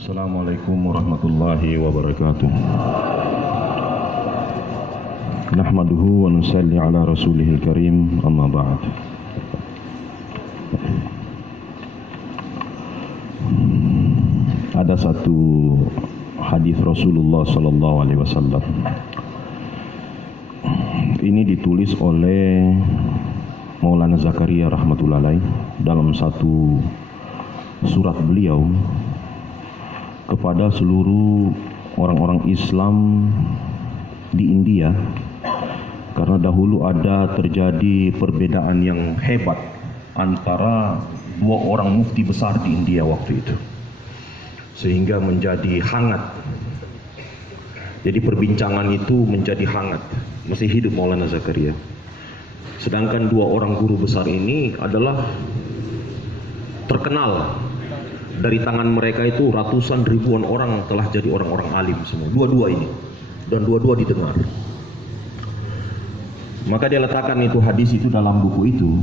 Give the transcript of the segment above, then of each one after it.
Assalamualaikum warahmatullahi wabarakatuh. Nahmaduhu wa nusalli ala rasulihil karim, amma ba'd. Ada satu hadis Rasulullah sallallahu alaihi wasallam. Ini ditulis oleh Maulana Zakaria rahmatullahi alaih dalam satu surat beliau kepada seluruh orang-orang Islam di India, karena dahulu ada terjadi perbedaan yang hebat antara dua orang mufti besar di India waktu itu, sehingga menjadi hangat. Jadi perbincangan itu menjadi hangat. Masih hidup Maulana Zakaria. Sedangkan dua orang guru besar ini adalah terkenal. Dari tangan mereka itu ratusan ribuan orang telah jadi orang-orang alim semua. Dua-dua ini. Dan dua-dua didengar. Maka dia letakkan itu hadis itu dalam buku itu.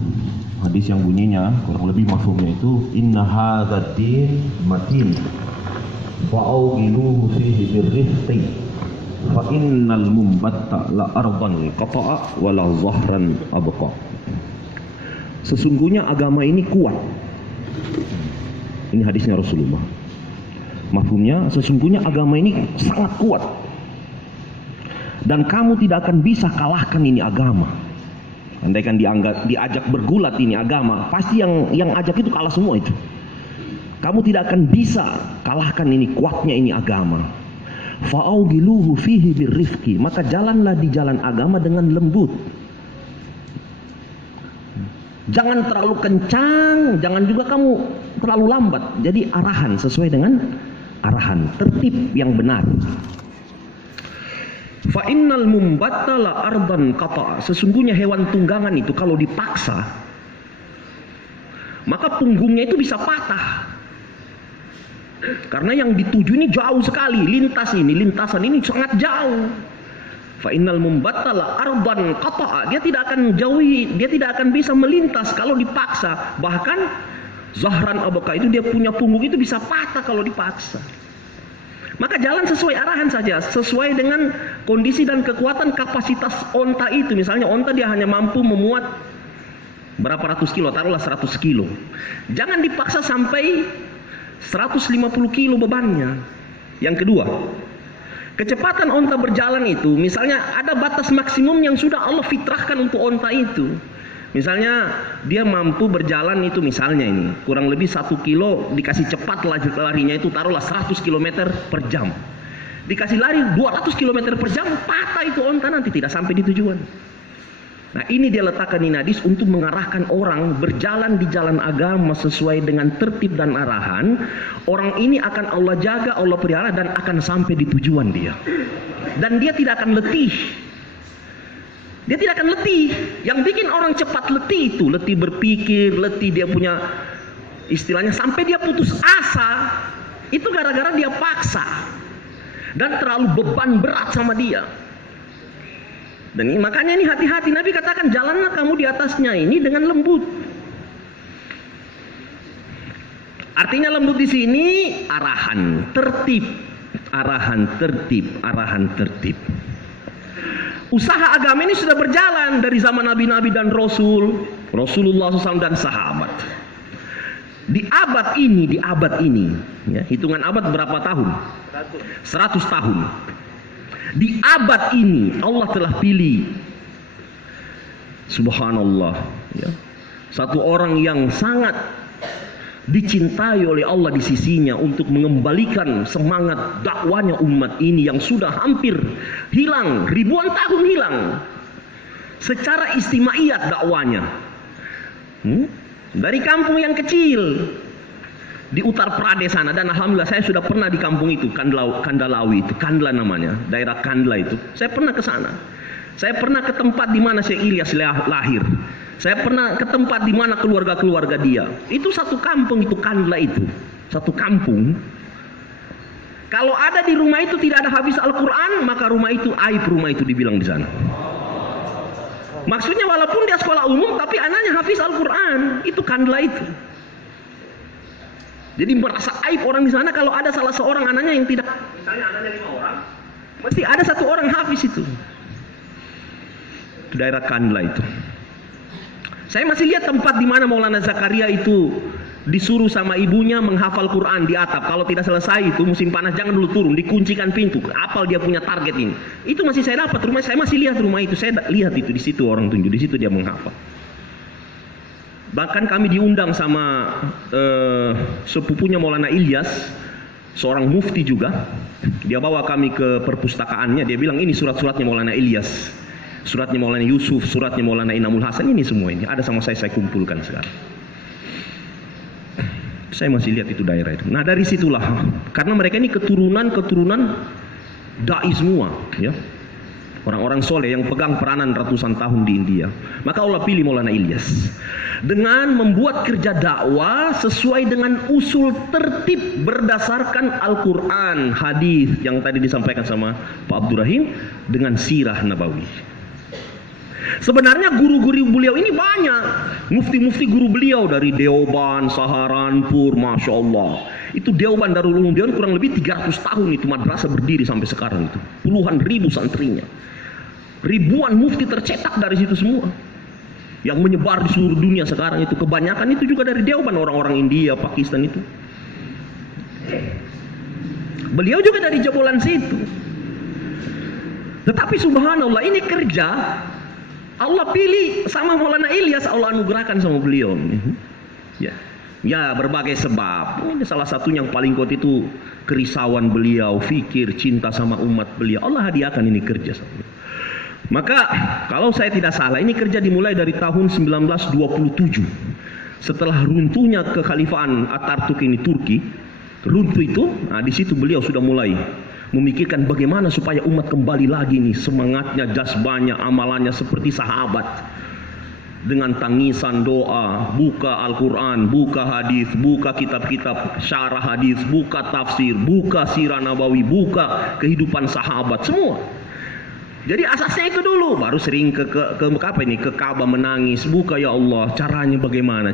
Hadis yang bunyinya kurang lebih mafhumnya itu, inna hadzal din matin fa'awgiluhu fihi birrifqi fa innal mumbatta la ardan qata'a wa la zahran abqa. Sesungguhnya agama ini kuat. Ini hadisnya Rasulullah. Mafhumnya, sesungguhnya agama ini sangat kuat. Dan kamu tidak akan bisa kalahkan ini agama. Andaikan diajak bergulat ini agama, pasti yang ajak itu kalah semua itu. Kamu tidak akan bisa kalahkan ini kuatnya ini agama. Fa'augiluhu fihi birrifqi, maka jalanlah di jalan agama dengan lembut. Jangan terlalu kencang, jangan juga kamu terlalu lambat. Jadi arahan sesuai dengan arahan, tertib yang benar. Fa innal mumbatta la ardan qata. Sesungguhnya hewan tunggangan itu kalau dipaksa, maka punggungnya itu bisa patah. Karena yang dituju ini jauh sekali, lintasan ini sangat jauh. Fa innal mumbatta la ardan qata. Dia tidak akan jauhi, dia tidak akan bisa melintas kalau dipaksa. Bahkan zahran abqa itu dia punya punggung itu bisa patah kalau dipaksa. Maka jalan sesuai arahan saja, sesuai dengan kondisi dan kekuatan kapasitas onta itu. Misalnya onta dia hanya mampu memuat berapa ratus kilo, taruhlah 100 kilo. Jangan dipaksa sampai 150 kilo bebannya. Yang kedua, kecepatan onta berjalan itu, misalnya ada batas maksimum yang sudah Allah fitrahkan untuk onta itu. Misalnya dia mampu berjalan itu, misalnya ini kurang lebih 1 kilo, dikasih cepat larinya itu taruhlah 100 km per jam. Dikasih lari 200 km per jam, patah itu onta, nanti tidak sampai di tujuan. Nah, ini dia letakkan ini hadis untuk mengarahkan orang berjalan di jalan agama sesuai dengan tertib dan arahan. Orang ini akan Allah jaga, Allah pelihara, dan akan sampai di tujuan dia. Dan dia tidak akan letih. Dia tidak akan letih. Yang bikin orang cepat letih itu, letih berpikir, letih dia punya istilahnya sampai dia putus asa, itu gara-gara dia paksa dan terlalu beban berat sama dia. Dan ini, makanya ini hati-hati. Nabi katakan jalanlah kamu di atasnya ini dengan lembut. Artinya lembut di sini arahan tertib, arahan tertib, arahan tertib. Usaha agama ini sudah berjalan dari zaman nabi-nabi dan Rasulullah SAW dan sahabat. Di abad ini, ya, hitungan abad berapa tahun? 100 tahun. Di abad ini Allah telah pilih, subhanallah, ya, satu orang yang sangat dicintai oleh Allah di sisinya untuk mengembalikan semangat dakwanya umat ini yang sudah hampir hilang, ribuan tahun hilang secara istimaiyat dakwanya. Dari kampung yang kecil di Uttar Pradesh sana, dan alhamdulillah saya sudah pernah di kampung itu, Kandalawi itu, Kandla namanya, daerah Kandla itu. Saya pernah ke sana. Saya pernah ke tempat di mana Syekh Ilyas lahir. Saya pernah ke tempat di mana keluarga-keluarga dia. Itu satu kampung itu, Kandla itu. Satu kampung. Kalau ada di rumah itu tidak ada hafiz Al-Quran, maka rumah itu aib, rumah itu dibilang di sana. Maksudnya walaupun dia sekolah umum, tapi anaknya hafiz Al-Quran. Itu Kandla itu. Jadi merasa aib orang di sana kalau ada salah seorang anaknya yang tidak, misalnya anaknya 5 orang, mesti ada 1 orang hafiz itu. Itu daerah Kandla itu. Saya masih lihat tempat di mana Maulana Zakaria itu disuruh sama ibunya menghafal Quran di atap. Kalau tidak selesai itu musim panas jangan dulu turun, dikuncikan pintu. Apal dia punya target ini. Itu masih saya dapat rumah, saya masih lihat rumah itu. Saya lihat itu di situ orang tunjuk, di situ dia menghafal. Bahkan kami diundang sama sepupunya Maulana Ilyas, seorang mufti juga. Dia bawa kami ke perpustakaannya. Dia bilang ini surat-suratnya Maulana Ilyas, suratnya Maulana Yusuf, suratnya Maulana Inamul Hasan, ini semua ini ada sama saya kumpulkan sekarang. Saya masih lihat itu daerah itu. Nah dari situlah, karena mereka ini keturunan dai semua, ya, orang-orang soleh yang pegang peranan ratusan tahun di India. Maka Allah pilih Maulana Ilyas dengan membuat kerja dakwah sesuai dengan usul tertib berdasarkan Al-Quran, hadis yang tadi disampaikan sama Pak Abdurrahim, dengan sirah Nabawi. Sebenarnya guru-guru beliau ini banyak, mufti-mufti guru beliau dari Deoban, Saharanpur, Masya Allah. Itu Deoban Darul Ulum Dewan kurang lebih 300 tahun itu madrasah berdiri sampai sekarang itu. Puluhan ribu santrinya. Ribuan mufti tercetak dari situ semua. Yang menyebar di seluruh dunia sekarang itu. Kebanyakan itu juga dari Deoban, orang-orang India, Pakistan itu. Beliau juga dari jebolan situ. Tetapi subhanallah ini kerja Allah pilih sama Maulana Ilyas, Allah anugerahkan sama beliau. Ya berbagai sebab. Ini salah satu yang paling kuat itu kerisauan beliau, fikir, cinta sama umat beliau. Allah hadiahkan ini kerja sama beliau. Maka kalau saya tidak salah ini kerja dimulai dari tahun 1927. Setelah runtuhnya kekhalifahan Atatürk ini Turki, runtuh itu, nah di situ beliau sudah mulai memikirkan bagaimana supaya umat kembali lagi nih semangatnya, jazbanya, amalannya seperti sahabat. Dengan tangisan doa, buka Al-Quran, buka hadis, buka kitab-kitab syarah hadis, buka tafsir, buka sirah Nabawi, buka kehidupan sahabat semua. Jadi asasnya itu dulu, baru sering ke Ka'bah menangis, buka ya Allah, caranya bagaimana,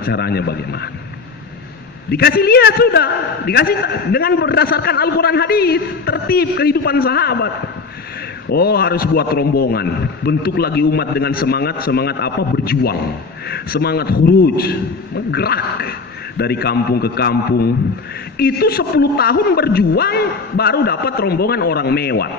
Dikasih lihat sudah, dikasih dengan berdasarkan Al-Quran hadis, tertib kehidupan sahabat. Oh harus buat rombongan, bentuk lagi umat dengan semangat apa? Berjuang, semangat khuruj, gerak dari kampung ke kampung. Itu 10 tahun berjuang baru dapat rombongan orang mewat.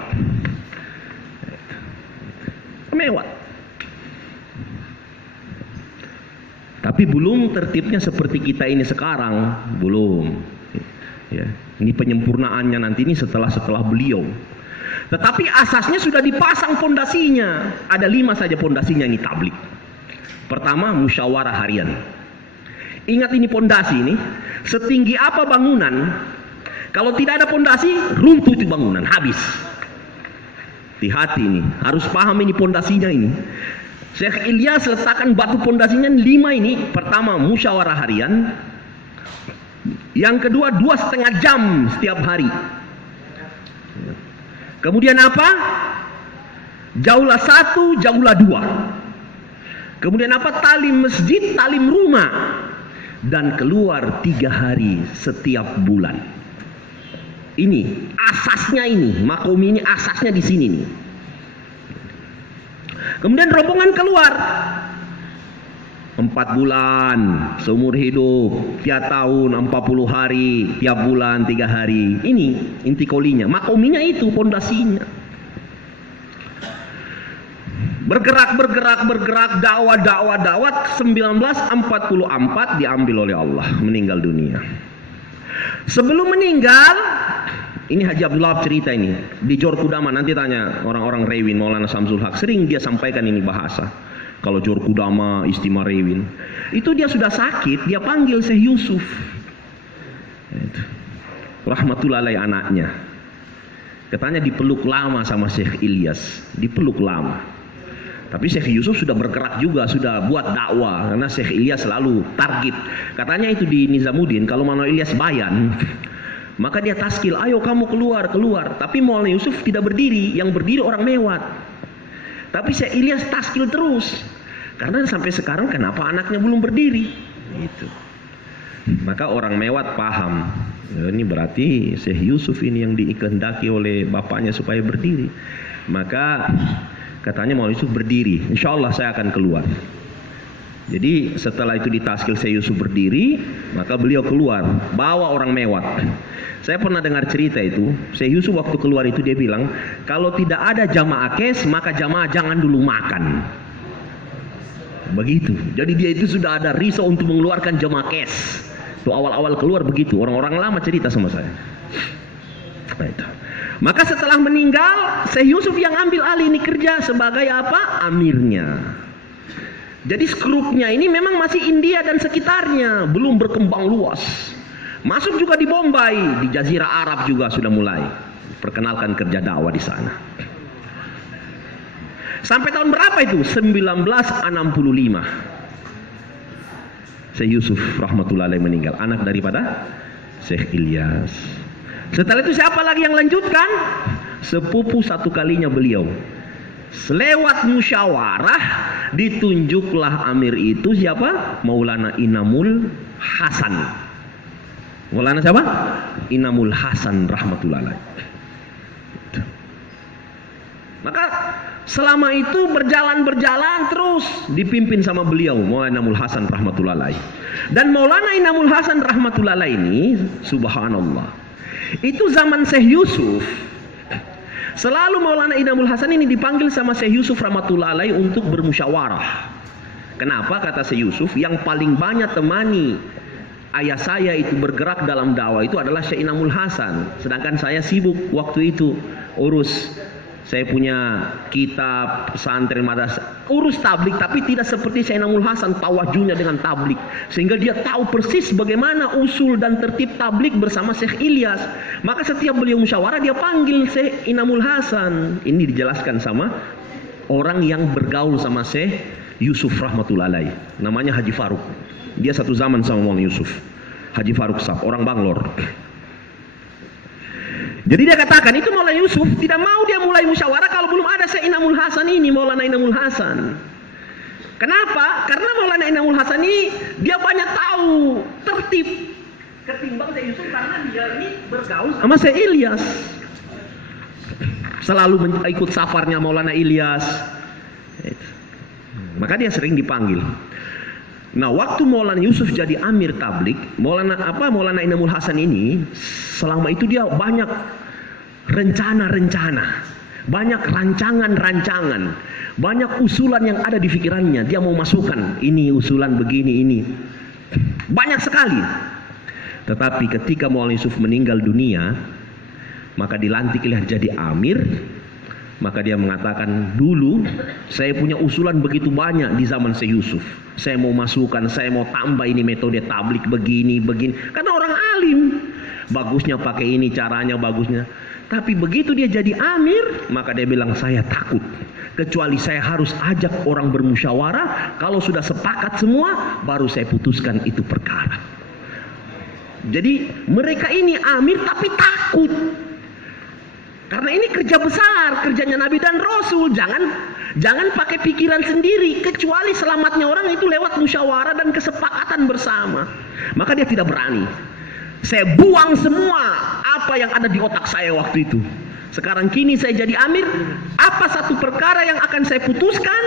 Tapi belum tertibnya seperti kita ini sekarang, belum. Ya, ini penyempurnaannya nanti ini setelah beliau. Tetapi asasnya sudah dipasang fondasinya. Ada 5 saja fondasinya ini tablik. Pertama, musyawarah harian. Ingat ini fondasi ini, setinggi apa bangunan, kalau tidak ada fondasi, runtuh itu bangunan, habis. Hati-hati ini, harus paham ini fondasinya ini. Syekh Ilyas letakkan batu fondasinya 5 ini. Pertama, musyawarah harian. Yang kedua, 2,5 jam setiap hari. Kemudian apa? Jaulah 1, jaulah 2. Kemudian apa? Talim masjid, talim rumah. Dan keluar 3 hari setiap bulan. Ini asasnya ini, makom ini asasnya di sini nih. Kemudian rombongan keluar 4 bulan seumur hidup, tiap tahun 40 hari, tiap bulan 3 hari. Ini inti kolinya, makominya itu pondasinya. Bergerak dakwah 1944 diambil oleh Allah, meninggal dunia. Sebelum meninggal, ini Haji Abdul Wahab cerita ini di Jor Kudama, nanti tanya orang-orang Rewin, Maulana Samsul Haq sering dia sampaikan ini bahasa. Kalau Jor Kudama Istimewa Rewin, itu dia sudah sakit, dia panggil Syekh Yusuf. Rahmatullah alaih anaknya. Katanya dipeluk lama sama Syekh Ilyas, dipeluk lama. Tapi Syekh Yusuf sudah bergerak juga, sudah buat dakwah karena Syekh Ilyas selalu target. Katanya itu di Nizamuddin, kalau Maulana Ilyas bayan, maka dia taskil, ayo kamu keluar. Tapi Maulana Yusuf tidak berdiri, yang berdiri orang mewat. Tapi Syekh Ilyas taskil terus. Karena sampai sekarang kenapa anaknya belum berdiri? Gitu. Maka orang Mewat paham, ini berarti Syekh Yusuf ini yang dikehendaki oleh bapaknya supaya berdiri. Maka katanya mau Yusuf berdiri, insya Allah saya akan keluar. Jadi setelah itu ditaskil Syekh Yusuf berdiri, maka beliau keluar, bawa orang Mewat. Saya pernah dengar cerita itu, Syekh Yusuf waktu keluar itu dia bilang, kalau tidak ada jamaah kes, maka jamaah jangan dulu makan. Begitu. Jadi dia itu sudah ada risau untuk mengeluarkan jamaah kes. Itu awal-awal keluar begitu, orang-orang lama cerita sama saya. Nah, itu. Maka setelah meninggal, Syekh Yusuf yang ambil alih ini kerja sebagai apa? Amirnya. Jadi skrupnya ini memang masih India dan sekitarnya, belum berkembang luas. Masuk juga di Bombay, di Jazirah Arab juga sudah mulai perkenalkan kerja dakwah di sana. Sampai tahun berapa itu? 1965. Syekh Yusuf rahmatullahi alaih meninggal, anak daripada Syekh Ilyas. Setelah itu siapa lagi yang lanjutkan? Sepupu satu kalinya beliau. Selewat musyawarah ditunjuklah amir itu siapa? Maulana Inamul Hasan. Maulana siapa? Inamul Hasan rahmatullahi alaih. Maka selama itu berjalan terus dipimpin sama beliau Maulana Inamul Hasan rahmatullahi alaih. Dan Maulana Inamul Hasan rahmatullahi alaih ini subhanallah, itu zaman Syekh Yusuf, selalu Maulana Inamul Hasan ini dipanggil sama Syekh Yusuf rahmatullahi alaih untuk bermusyawarah. Kenapa? Kata Syekh Yusuf, yang paling banyak temani ayah saya itu bergerak dalam dakwah itu adalah Syekh Inamul Hasan, sedangkan saya sibuk waktu itu urus, saya punya kitab pesantren madrasah, urus tablik, tapi tidak seperti Syekh Inamul Hasan tawajuhnya dengan tablik, sehingga dia tahu persis bagaimana usul dan tertib tablik bersama Syekh Ilyas. Maka setiap beliau musyawarah dia panggil Syekh Inamul Hasan. Ini dijelaskan sama orang yang bergaul sama Syekh Yusuf rahmatullahi alaih, namanya Haji Faruk. Dia satu zaman sama Maulana Yusuf, Haji Faruk Saf, orang Banglor. Jadi dia katakan itu Maulana Yusuf tidak mau dia mulai musyawarah kalau belum ada Syekh Inamul Hasan ini, Maulana Inamul Hasan. Kenapa? Karena Maulana Inamul Hasan ini dia banyak tahu tertib ketimbang Syekh Yusuf, karena dia ini bergaul sama Syekh Ilyas. Selalu ikut safarnya Maulana Ilyas. Maka dia sering dipanggil. Nah, waktu Maulana Yusuf jadi amir tablik, Maulana Inamul Hasan ini selama itu dia banyak rencana-rencana, banyak rancangan-rancangan, banyak usulan yang ada di pikirannya. Dia mau masukkan ini usulan begini ini, banyak sekali. Tetapi ketika Maulana Yusuf meninggal dunia, maka dilantiklah jadi amir. Maka dia mengatakan, dulu saya punya usulan begitu banyak di zaman Syekh Yusuf. Saya mau masukkan, saya mau tambah ini metode tablik begini. Karena orang alim, bagusnya pakai ini caranya bagusnya. Tapi begitu dia jadi amir, maka dia bilang saya takut. Kecuali saya harus ajak orang bermusyawarah. Kalau sudah sepakat semua, baru saya putuskan itu perkara. Jadi mereka ini amir tapi takut. Karena ini kerja besar, kerjanya Nabi dan Rasul. Jangan pakai pikiran sendiri, kecuali selamatnya orang itu lewat musyawarah dan kesepakatan bersama. Maka dia tidak berani. Saya buang semua apa yang ada di otak saya waktu itu. Sekarang kini saya jadi amir, apa satu perkara yang akan saya putuskan,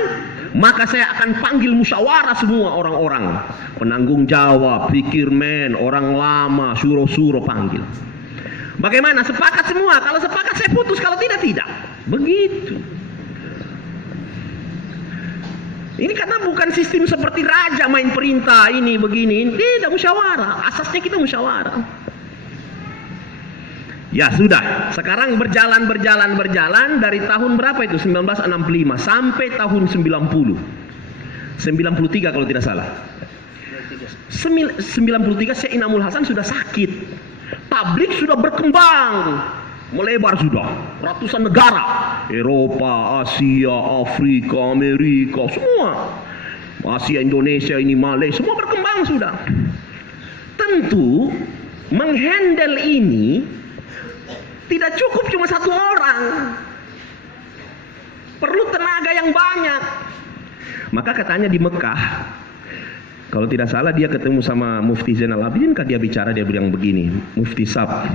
maka saya akan panggil musyawarah semua orang-orang, penanggung jawab, fikirmen, orang lama, suro-suro panggil. Bagaimana? Sepakat semua. Kalau sepakat saya putus, kalau tidak, tidak. Begitu. Ini karena bukan sistem seperti raja main perintah ini begini. Tidak, musyawarah. Asasnya kita musyawarah. Ya sudah. Sekarang berjalan dari tahun berapa itu? 1965 sampai tahun 90. 93 kalau tidak salah. 93 Syekh Inamul Hasan sudah sakit. Tablik sudah berkembang, melebar sudah, ratusan negara, Eropa, Asia, Afrika, Amerika, semua, Asia, Indonesia ini, Malaysia, semua berkembang sudah. Tentu menghandle ini tidak cukup cuma satu orang, perlu tenaga yang banyak. Maka katanya di Mekah Kalau tidak salah dia ketemu sama Mufti Zainal Abidin, kan dia bicara, dia bilang begini, Mufti Sab.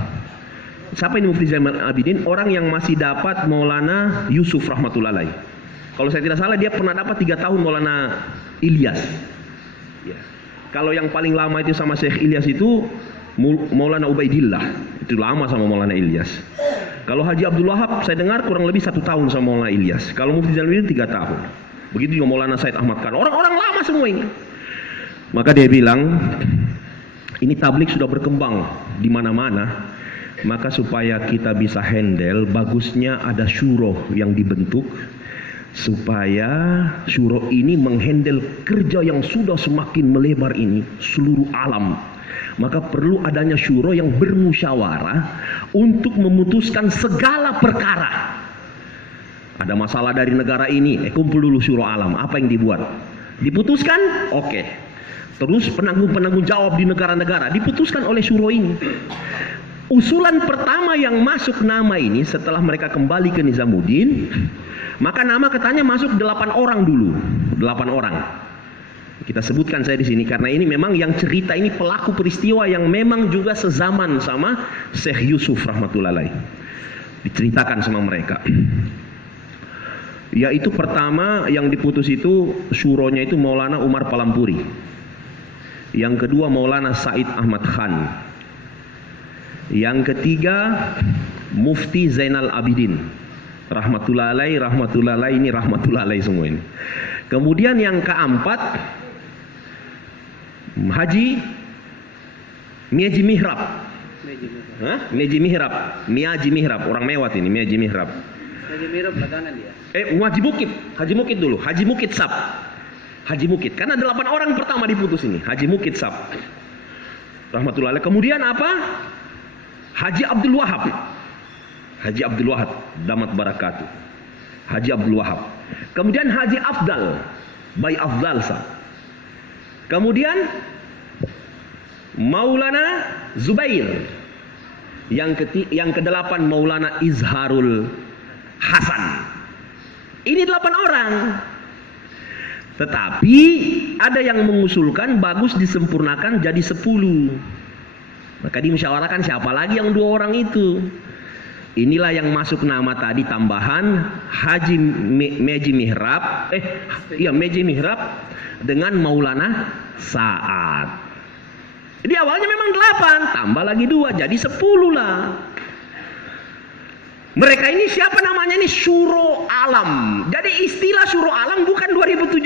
Siapa ini Mufti Zainal Abidin? Orang yang masih dapat Maulana Yusuf rahmatullahi alaih. Kalau saya tidak salah dia pernah dapat 3 tahun Maulana Ilyas. Ya. Kalau yang paling lama itu sama Syekh Ilyas itu Maulana Ubaidillah. Itu lama sama Maulana Ilyas. Kalau Haji Abdul Wahab saya dengar kurang lebih 1 tahun sama Maulana Ilyas. Kalau Mufti Zainal Abidin 3 tahun. Begitu juga Maulana Said Ahmad Khan. Orang-orang lama semua ini. Maka dia bilang, ini tablik sudah berkembang di mana-mana. Maka supaya kita bisa handle, bagusnya ada syuro yang dibentuk supaya syuro ini menghandle kerja yang sudah semakin melebar ini seluruh alam. Maka perlu adanya syuro yang bermusyawarah untuk memutuskan segala perkara. Ada masalah dari negara ini, kumpul dulu syuro alam, apa yang dibuat? Diputuskan? Oke. Terus penanggung jawab di negara-negara diputuskan oleh syuro ini. Usulan pertama yang masuk nama ini setelah mereka kembali ke Nizamuddin, maka nama katanya masuk 8 orang dulu. 8 orang. Kita sebutkan saya di sini karena ini memang yang cerita ini pelaku peristiwa yang memang juga sezaman sama Syekh Yusuf rahmatullahi alaih. Diceritakan sama mereka. Yaitu pertama yang diputus itu syuronya itu Maulana Umar Palampuri. Yang kedua Maulana Said Ahmad Khan. Yang ketiga Mufti Zainal Abidin rahmatullahi alaih, ini rahmatullahi alaih semua ini. Kemudian yang keempat Haji Miaji Mihrab. Miaji Mihrab, orang Mewat ini, Miaji Mihrab. Haji Mihrab bagaimana dia? Haji Mukit dulu, Haji Mukit Sab. Haji Mukit, karena 8 orang pertama diputus ini, Haji Mukit Sab rahmatullahi alaih. Kemudian apa? Haji Abdul Wahab. Haji Abdul Wahab damat barakatuh. Haji Abdul Wahab. Kemudian Haji Afdal, Bayi Afdal Sab. Kemudian Maulana Zubair. Yang ke-8 Maulana Izharul Hasan. Ini 8 orang. Tetapi ada yang mengusulkan bagus disempurnakan jadi 10. Maka dimusyawarahkan siapa lagi yang 2 orang itu. Inilah yang masuk nama tadi tambahan Haji Meji Mihrab. Meji Mihrab dengan Maulana Sa'ad. Jadi awalnya memang 8, tambah lagi 2 jadi 10 lah. Mereka ini siapa namanya ini? Syuro Alam. Jadi istilah Syuro Alam bukan 2017.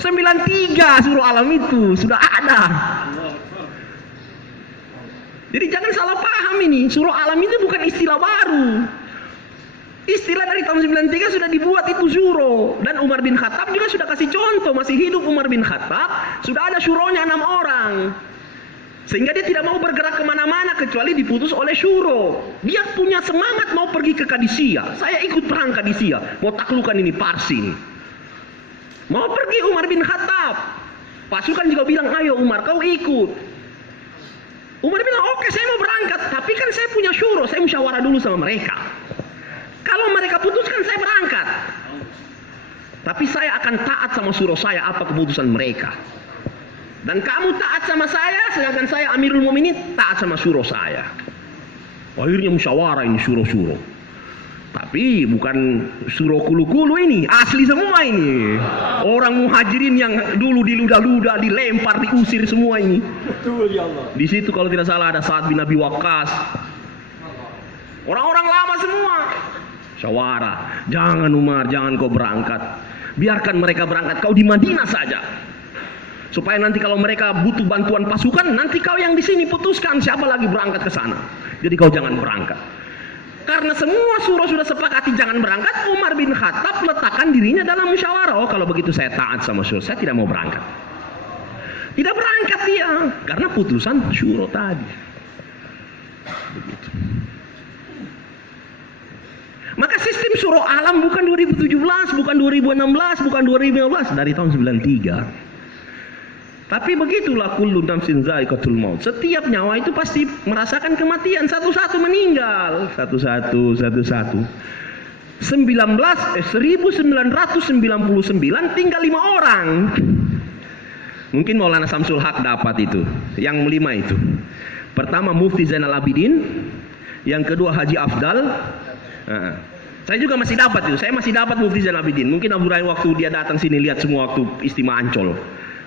93 Syuro Alam itu sudah ada. Jadi jangan salah paham ini. Syuro Alam itu bukan istilah baru. Istilah dari tahun 93 sudah dibuat itu syuro. Dan Umar bin Khattab juga sudah kasih contoh. Masih hidup Umar bin Khattab, sudah ada syuronya 6 orang. Sehingga dia tidak mau bergerak kemana-mana kecuali diputus oleh syuro. Dia punya semangat mau pergi ke Qadisiyah. Saya ikut perang Qadisiyah, mau taklukan ini Parsi ini. Mau pergi Umar bin Khattab. Pasukan juga bilang, ayo Umar kau ikut. Umar bilang, oke saya mau berangkat. Tapi kan saya punya syuro, saya musyawarah dulu sama mereka. Kalau mereka putuskan saya berangkat. Tapi saya akan taat sama syuro saya apa keputusan mereka. Dan kamu taat sama saya, sedangkan saya Amirul Mukminin taat sama syuro saya. Akhirnya musyawarah ini syuro-syuro. Tapi bukan syuro kulu-kulu ini, asli semua ini. Orang muhajirin yang dulu diludah-ludah, dilempar, diusir semua ini. Betul ya Allah. Di situ kalau tidak salah ada Sa'ad bin Abi Waqqas. Orang-orang lama semua. Musyawarah, jangan Umar, jangan kau berangkat. Biarkan mereka berangkat, kau di Madinah saja. Supaya nanti kalau mereka butuh bantuan pasukan, nanti kau yang di sini putuskan siapa lagi berangkat ke sana. Jadi kau jangan berangkat. Karena semua surah sudah sepakati jangan berangkat, Umar bin Khattab letakkan dirinya dalam musyawarah. Oh kalau begitu saya taat sama surah, saya tidak mau berangkat. Tidak berangkat dia, karena putusan syuro tadi. Begitu. Maka sistem syuro alam bukan 2017, bukan 2016, bukan 2015, dari tahun 93. Tapi begitulah kullu nafsin za'iqatul maut. Setiap nyawa itu pasti merasakan kematian, satu-satu meninggal, satu-satu. 1999 tinggal 5 orang. Mungkin Maulana Samsul Haq dapat itu. Yang 5 itu. Pertama Mufti Zainal Abidin, yang kedua Haji Afdal. Saya juga masih dapat itu. Saya masih dapat Mufti Zainal Abidin. Mungkin Abu Rahim waktu dia datang sini lihat semua waktu istimewa Ancol.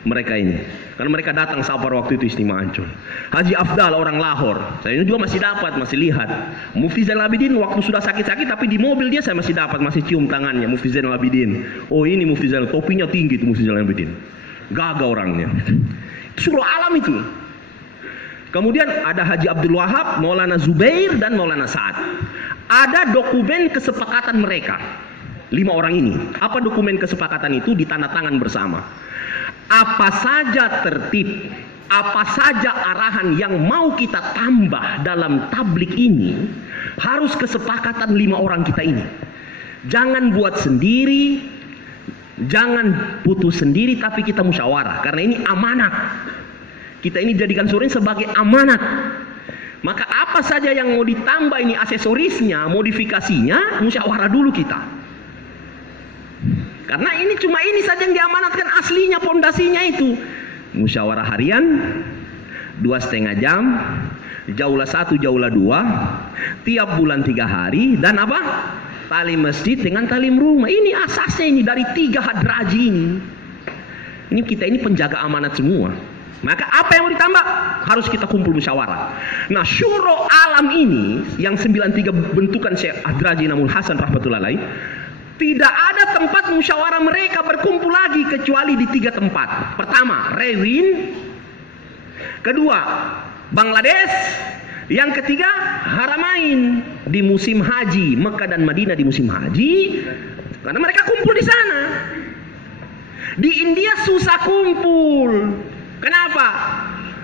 Mereka ini, karena mereka datang safar waktu itu istimewa Ancol. Haji Afdal orang Lahore, saya juga masih dapat, masih lihat. Mufti Zainal Abidin waktu sudah sakit-sakit, tapi di mobil dia saya masih dapat, masih cium tangannya Mufti Zainal Abidin. Oh ini Mufti Zainal, topinya tinggi itu Mufti Zainal Abidin, gagah orangnya. Surah alam itu. Kemudian ada Haji Abdul Wahab, Maulana Zubair dan Maulana Sa'ad. Ada dokumen kesepakatan mereka 5 orang ini. Apa dokumen kesepakatan itu? Ditandatangan bersama. Apa saja tertib, apa saja arahan yang mau kita tambah dalam tablik ini, harus kesepakatan 5 orang kita ini. Jangan buat sendiri, jangan putus sendiri, tapi kita musyawarah. Karena ini amanat. Kita ini jadikan syuro sebagai amanat. Maka apa saja yang mau ditambah ini aksesorisnya, modifikasinya, musyawarah dulu kita. Karena ini cuma ini saja yang diamanatkan, aslinya pondasinya itu. Musyawarah harian 2,5 jam, jaulah 1, jaulah 2, tiap bulan 3 hari, dan apa? Talim masjid dengan talim rumah. Ini asasnya ini dari 3 hadraji ini. Ini kita ini penjaga amanat semua. Maka apa yang mau ditambah? Harus kita kumpul musyawarah. Nah, syuro alam ini yang 93 bentukan Syekh Hadraji Namul Hasan rahmatullahi alaih, tidak ada tempat musyawarah mereka berkumpul lagi kecuali di 3 tempat. Pertama, Rewin. Kedua, Bangladesh. Yang ketiga, Haramain di musim haji, Mekah dan Madinah di musim haji. Karena mereka kumpul di sana. Di India susah kumpul. Kenapa?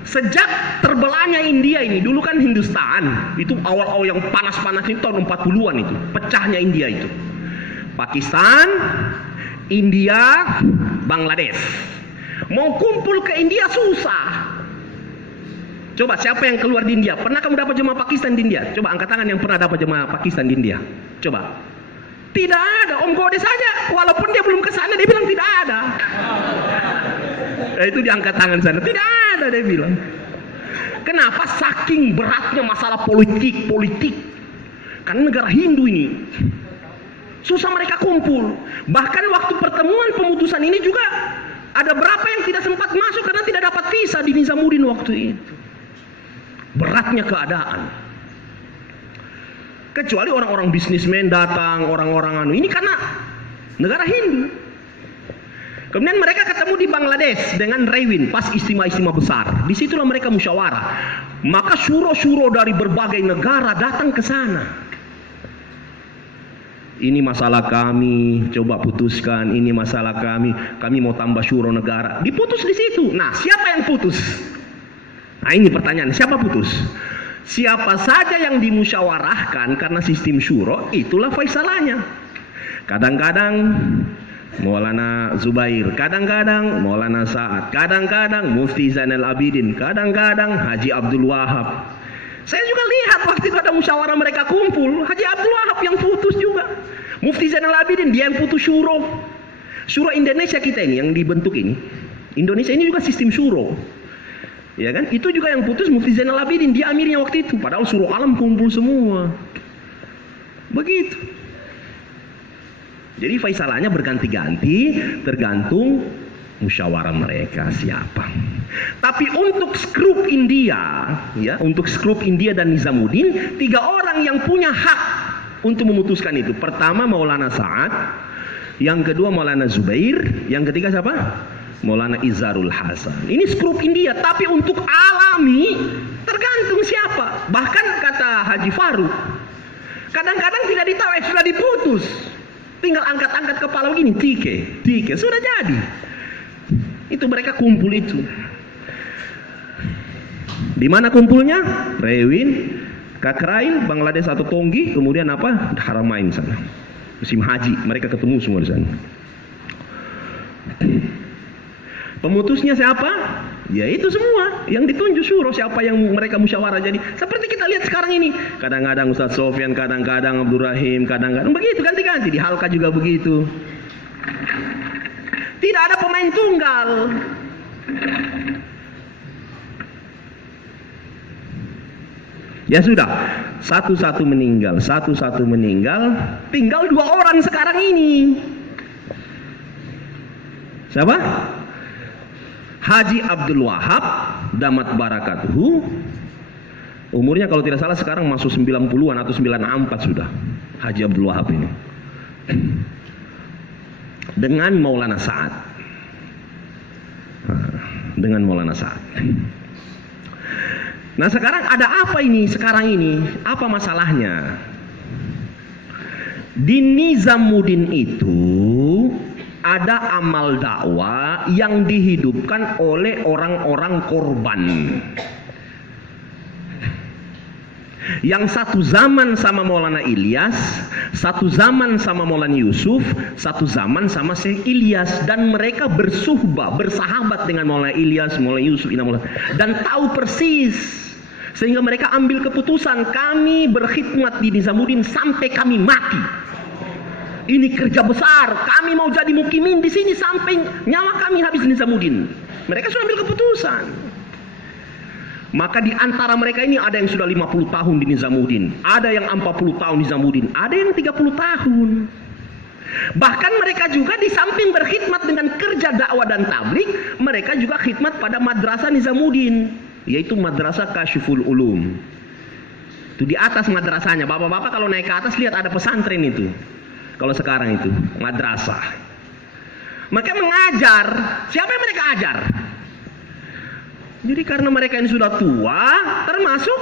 Sejak terbelahnya India ini, dulu kan Hindustan, itu awal-awal yang panas-panas itu tahun 40-an itu, pecahnya India itu. Pakistan, India, Bangladesh. Mau kumpul ke India susah. Coba siapa yang keluar di India? Pernah kamu dapat jemaah Pakistan di India? Coba angkat tangan yang pernah dapat jemaah Pakistan di India. Coba. Tidak ada. Om Gode saja, walaupun dia belum ke sana, dia bilang tidak ada. Itu diangkat tangan sana, tidak ada dia bilang. Kenapa? Saking beratnya masalah politik. Karena negara Hindu ini susah mereka kumpul. Bahkan waktu pertemuan pemutusan ini juga ada berapa yang tidak sempat masuk karena tidak dapat visa di Nizamuddin waktu itu. Beratnya keadaan. Kecuali orang-orang bisnismen datang, orang-orang ini karena negara Hindu. Kemudian mereka ketemu di Bangladesh dengan Rewin pas istimewa-istimewa besar. Disitulah mereka musyawarah. Maka syuro-syuro dari berbagai negara datang ke sana. Ini masalah kami, coba putuskan. Ini masalah kami mau tambah syuro negara. Diputus di situ. Nah, siapa yang putus? Nah, ini pertanyaan, siapa putus? Siapa saja yang dimusyawarahkan karena sistem syuro, itulah faisalannya. Kadang-kadang Maulana Zubair, kadang-kadang Maulana Sa'ad, kadang-kadang Mufti Zainal Abidin, kadang-kadang Haji Abdul Wahab. Saya juga lihat waktu itu ada musyawarah mereka kumpul, Haji Abdul Wahab yang putus juga. Mufti Zainal Abidin dia yang putus syuro. Syuro Indonesia kita ini yang dibentuk ini. Indonesia ini juga sistem syuro. Ya kan? Itu juga yang putus Mufti Zainal Abidin, dia amirnya waktu itu. Padahal syuro alam kumpul semua. Begitu. Jadi faisalannya berganti-ganti tergantung musyawarah mereka siapa. Tapi untuk skrup India, ya, untuk skrup India dan Nizamuddin, 3 orang yang punya hak untuk memutuskan itu. Pertama Maulana Sa'ad, yang kedua Maulana Zubair, yang ketiga siapa? Maulana Izharul Hasan. Ini skrup India, tapi untuk alami tergantung siapa. Bahkan kata Haji Faruk, kadang-kadang tidak ditawar, sudah diputus. Tinggal angkat-angkat kepala begini, tike, sudah jadi. Itu mereka kumpul itu. Di mana kumpulnya? Rewin, Kakrain, Bangladesh atau Tonggi, kemudian apa? Haramain sana. Musim haji, mereka ketemu semua di sana. Pemutusnya siapa? Ya itu semua yang ditunjuk syuro, siapa yang mereka musyawarah. Jadi seperti kita lihat sekarang ini, kadang-kadang Ustaz Sofyan, kadang-kadang Abdul Rahim, kadang-kadang begitu, ganti-ganti. Di Halka juga begitu. Tidak ada pemain tunggal. Ya sudah, satu-satu meninggal, tinggal 2 orang sekarang ini. Siapa? Haji Abdul Wahab damat barakatuhu. Umurnya kalau tidak salah sekarang masuk 90-an atau 94 sudah. Haji Abdul Wahab ini. Dengan Maulana Sa'ad. Dengan Maulana Sa'ad. Nah sekarang ada apa ini sekarang ini? Apa masalahnya? Di Nizamuddin itu ada amal dakwah yang dihidupkan oleh orang-orang korban. Yang satu zaman sama Maulana Ilyas, satu zaman sama Maulana Yusuf, satu zaman sama Syekh Ilyas, dan mereka bersahabat dengan Maulana Ilyas, Maulana Yusuf, dan tahu persis, sehingga mereka ambil keputusan, kami berkhidmat di Nizamuddin sampai kami mati. Ini kerja besar, kami mau jadi mukimin di sini sampai nyawa kami habis di Nizamuddin. Mereka sudah ambil keputusan. Maka di antara mereka ini ada yang sudah 50 tahun di Nizamuddin, ada yang 40 tahun di Nizamuddin, ada yang 30 tahun. Bahkan mereka juga di samping berkhidmat dengan kerja dakwah dan tabligh, mereka juga khidmat pada madrasah Nizamuddin, yaitu Madrasah Kasyiful Ulum. Itu di atas madrasahnya. Bapak-bapak kalau naik ke atas lihat ada pesantren itu. Kalau sekarang itu madrasah. Maka mengajar, siapa yang mereka ajar? Jadi karena mereka ini sudah tua, termasuk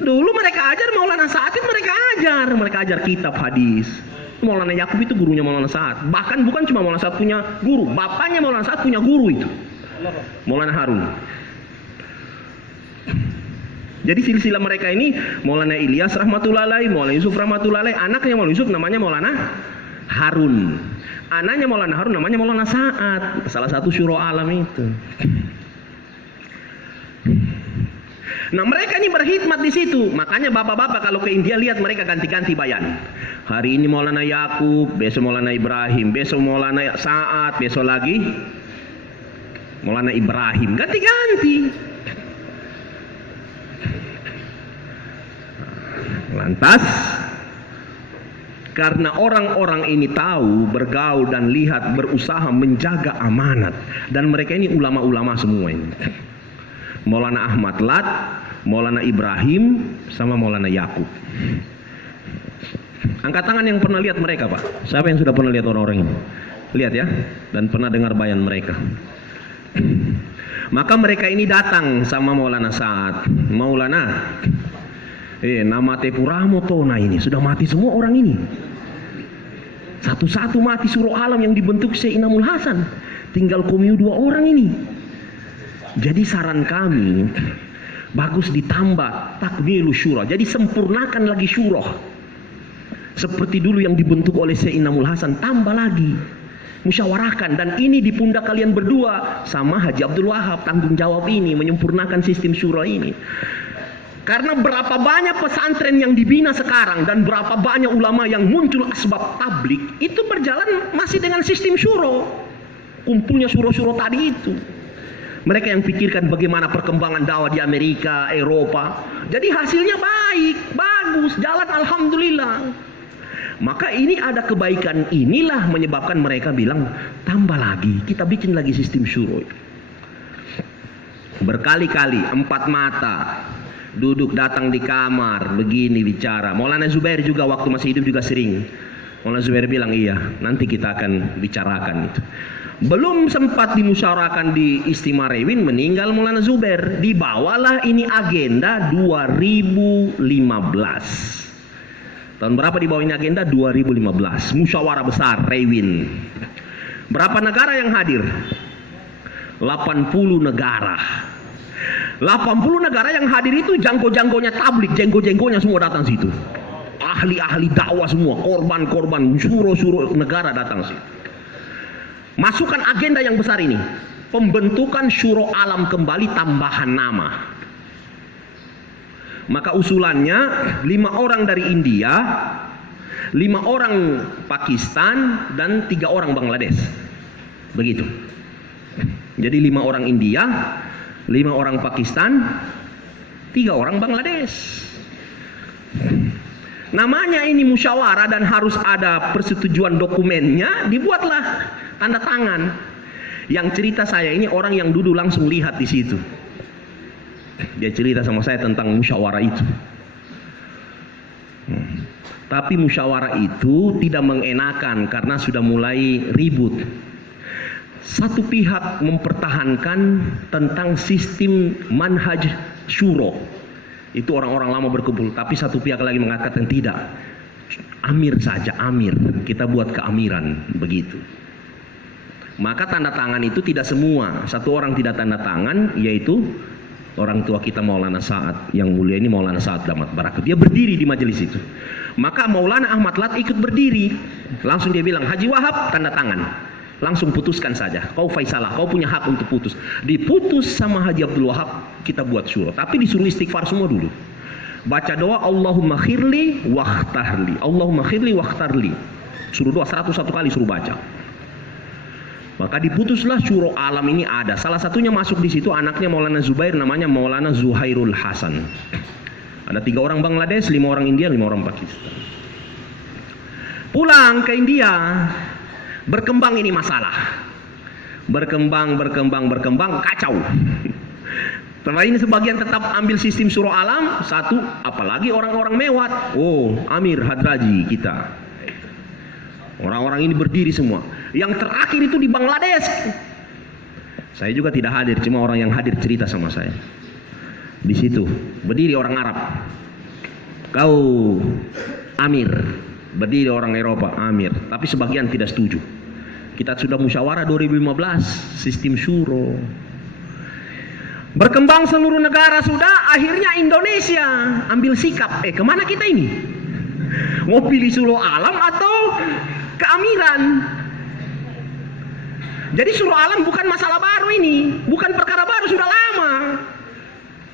dulu mereka ajar Maulana Sa'ad, mereka ajar kitab hadis. Maulana Yakub itu gurunya Maulana Sa'ad. Bahkan bukan cuma Maulana Sa'ad punya guru, bapaknya Maulana Sa'ad punya guru itu, Maulana Harun. Jadi silsilah mereka ini Maulana Ilyas rahmatullahi alaihi, Maulana Yusuf rahmatullahi alaihi, anaknya Maulana Yusuf namanya Maulana Harun. Anaknya Maulana Harun namanya Maulana Sa'ad, salah satu syuro alam itu. Nah mereka ini berkhidmat di situ. Makanya bapak-bapak kalau ke India lihat mereka ganti-ganti bayan. Hari ini Maulana Yakub, besok Maulana Ibrahim, besok Maulana Sa'ad, besok lagi Maulana Ibrahim, ganti-ganti. Lantas karena orang-orang ini tahu, bergaul dan lihat, berusaha menjaga amanat, dan mereka ini ulama-ulama semua ini. Maulana Ahmad Lat, Maulana Ibrahim, sama Maulana Yakub. Angkat tangan yang pernah lihat mereka, Pak. Siapa yang sudah pernah lihat orang-orang ini? Lihat ya, dan pernah dengar bayan mereka. Maka mereka ini datang sama Maulana Sa'ad. Maulana, nama Tepuramo Tona ini sudah mati semua orang ini. Satu-satu mati suruh alam yang dibentuk Syekh Inamul Hasan. Tinggal komiu 2 orang ini. Jadi saran kami, bagus ditambah takmilu syura. Jadi sempurnakan lagi syurah. Seperti dulu yang dibentuk oleh Syekh Inamul Hasan, tambah lagi. Musyawarahkan, dan ini di pundak kalian berdua sama Haji Abdul Wahab, tanggung jawab ini menyempurnakan sistem syura ini. Karena berapa banyak pesantren yang dibina sekarang dan berapa banyak ulama yang muncul asbab tablik itu berjalan masih dengan sistem syuro. Kumpulnya syuro-syuro tadi itu. Mereka yang pikirkan bagaimana perkembangan dakwah di Amerika, Eropa. Jadi hasilnya baik, bagus, jalan alhamdulillah. Maka ini ada kebaikan, inilah menyebabkan mereka bilang tambah lagi, kita bikin lagi sistem syuro. Berkali-kali 4 mata duduk datang di kamar begini bicara. Maulana Zubair juga waktu masih hidup juga sering. Maulana Zubair bilang iya, nanti kita akan bicarakan itu. Belum sempat dimusyawarahkan di Istimewa Rewin, meninggal Maulana Zubair. Dibawalah ini agenda 2015. Tahun berapa dibawa ini agenda? 2015. Musyawarah besar Rewin. Berapa negara yang hadir? 80 negara. 80 negara yang hadir itu jangko-jangkonya tablik, jenggo-jenggonya semua datang situ. Ahli-ahli dakwah semua, korban-korban, syuro-syuro negara datang situ. Masukkan agenda yang besar ini, pembentukan syuro alam kembali tambahan nama. Maka usulannya 5 orang dari India, 5 orang Pakistan, dan 3 orang Bangladesh. Begitu. Jadi 5 orang India, 5 orang Pakistan, 3 orang Bangladesh. Namanya ini musyawarah dan harus ada persetujuan dokumennya, dibuatlah tanda tangan. Yang cerita saya ini orang yang duduk langsung lihat di situ. Dia cerita sama saya tentang musyawarah itu. Tapi musyawarah itu tidak mengenakan karena sudah mulai ribut. Satu pihak mempertahankan tentang sistem manhaj syuro. Itu orang-orang lama berkumpul. Tapi satu pihak lagi mengatakan tidak. Amir saja, amir. Kita buat keamiran. Begitu. Maka tanda tangan itu tidak semua. Satu orang tidak tanda tangan, yaitu orang tua kita Maulana Sa'ad. Yang mulia ini Maulana Sa'ad Damat Barakat. Dia berdiri di majelis itu. Maka Maulana Ahmad Lat ikut berdiri. Langsung dia bilang, Haji Wahab tanda tangan. Langsung putuskan saja. Kau Faisalah, kau punya hak untuk putus. Diputus sama Haji Abdul Wahab, kita buat syuro. Tapi disuruh istighfar semua dulu. Baca doa Allahumma khirli wakhtarli. Allahumma khirli wakhtarli. Suruh doa 101 kali suruh baca. Maka diputuslah syuro alam ini ada. Salah satunya masuk di situ anaknya Maulana Zubair, namanya Maulana Zuhairul Hasan. Ada 3 orang Bangladesh, 5 orang India, 5 orang Pakistan. Pulang ke India. Berkembang ini masalah. Berkembang, kacau. Setelah ini sebagian tetap ambil sistem syuro alam, satu, apalagi orang-orang mewat. Oh, Amir Hadraji kita. Orang-orang ini berdiri semua. Yang terakhir itu di Bangladesh. Saya juga tidak hadir, cuma orang yang hadir cerita sama saya. Di situ berdiri orang Arab. Kau Amir. Berdiri orang Eropa, Amir. Tapi sebagian tidak setuju. Kita sudah musyawarah 2015, sistem syuro. Berkembang seluruh negara sudah, akhirnya Indonesia ambil sikap. Kemana kita ini? Mau pilih syuro alam atau keamiran? Jadi syuro alam bukan masalah baru ini. Bukan perkara baru, sudah lama.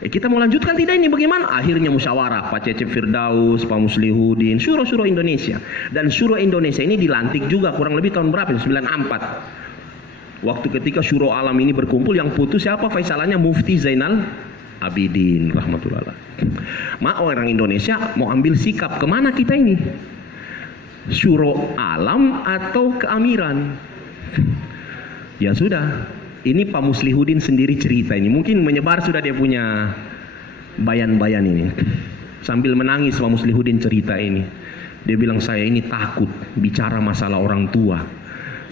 Kita mau lanjutkan tidak ini bagaimana? Akhirnya musyawarah Pak Cecep Firdaus, Pak Muslihudin, syuro-syuro Indonesia. Dan syuro Indonesia ini dilantik juga kurang lebih tahun berapa? 94. Waktu ketika syuro alam ini berkumpul, yang putus siapa? Faisalannya Mufti Zainal Abidin rahmatullah. Mak orang Indonesia mau ambil sikap kemana kita ini? Syuro alam atau keamiran? Ya sudah. Ini Pak Muslihudin sendiri cerita ini. Mungkin menyebar sudah dia punya bayan-bayan ini. Sambil menangis Pak Muslihudin cerita ini. Dia bilang saya ini takut bicara masalah orang tua.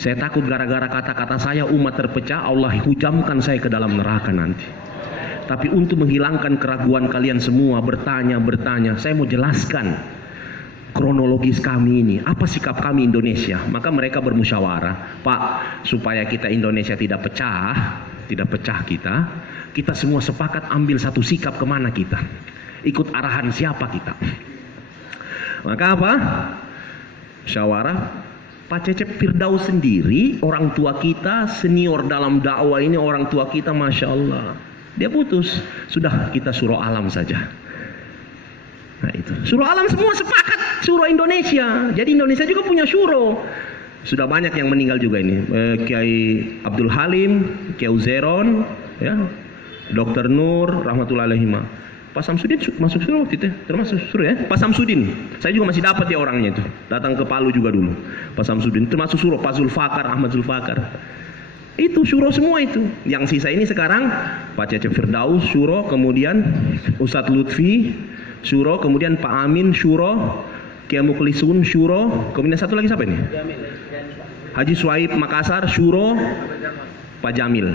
Saya takut gara-gara kata-kata saya umat terpecah, Allah hujamkan saya ke dalam neraka nanti. Tapi untuk menghilangkan keraguan kalian semua bertanya, saya mau jelaskan kronologis kami ini, apa sikap kami Indonesia. Maka mereka bermusyawarah, Pak, supaya kita Indonesia tidak pecah kita semua sepakat ambil satu sikap kemana kita, ikut arahan siapa kita. Maka apa? Musyawarah. Pak Cecep Firdaus sendiri, orang tua kita, senior dalam dakwah ini, orang tua kita, Masya Allah, dia putus, sudah kita syuro alam saja. Nah itu, syuro alam semua sepakat syuro Indonesia. Jadi Indonesia juga punya syuro. Sudah banyak yang meninggal juga ini. Kiai Abdul Halim, Kiai Uzeron, ya, Dr. Nur, rahmatullahi alaihima. Pak Samsudin masuk syuro waktu itu, termasuk syuro ya. Pak Samsudin, saya juga masih dapat dia orangnya itu. Datang ke Palu juga dulu. Pak Samsudin termasuk syuro. Pak Zulfakar, Ahmad Zulfakar. Itu syuro semua itu. Yang sisa ini sekarang Pak Cecep Firdaus syuro, kemudian Ustadz Lutfi syuro, kemudian Pak Amin syuro, Kiai Mukhlisun syuro, kemudian satu lagi siapa ini? Haji Suhaib Makassar syuro, Pak Jamil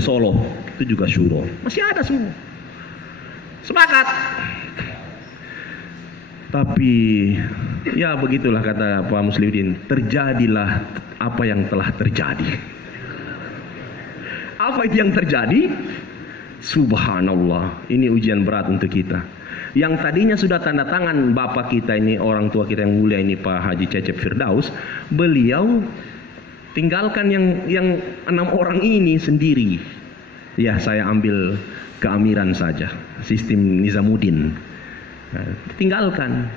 Solo itu juga syuro. Masih ada semua. Sepakat. Tapi ya begitulah kata Pak Muslihudin, terjadilah apa yang telah terjadi. Apa itu yang terjadi? Subhanallah, ini ujian berat untuk kita. Yang tadinya sudah tanda tangan bapak kita ini, orang tua kita yang mulia ini, Pak Haji Cecep Firdaus, beliau tinggalkan yang 6 orang ini sendiri. Ya, saya ambil keamiran saja, sistem Nizamuddin. Tinggalkan.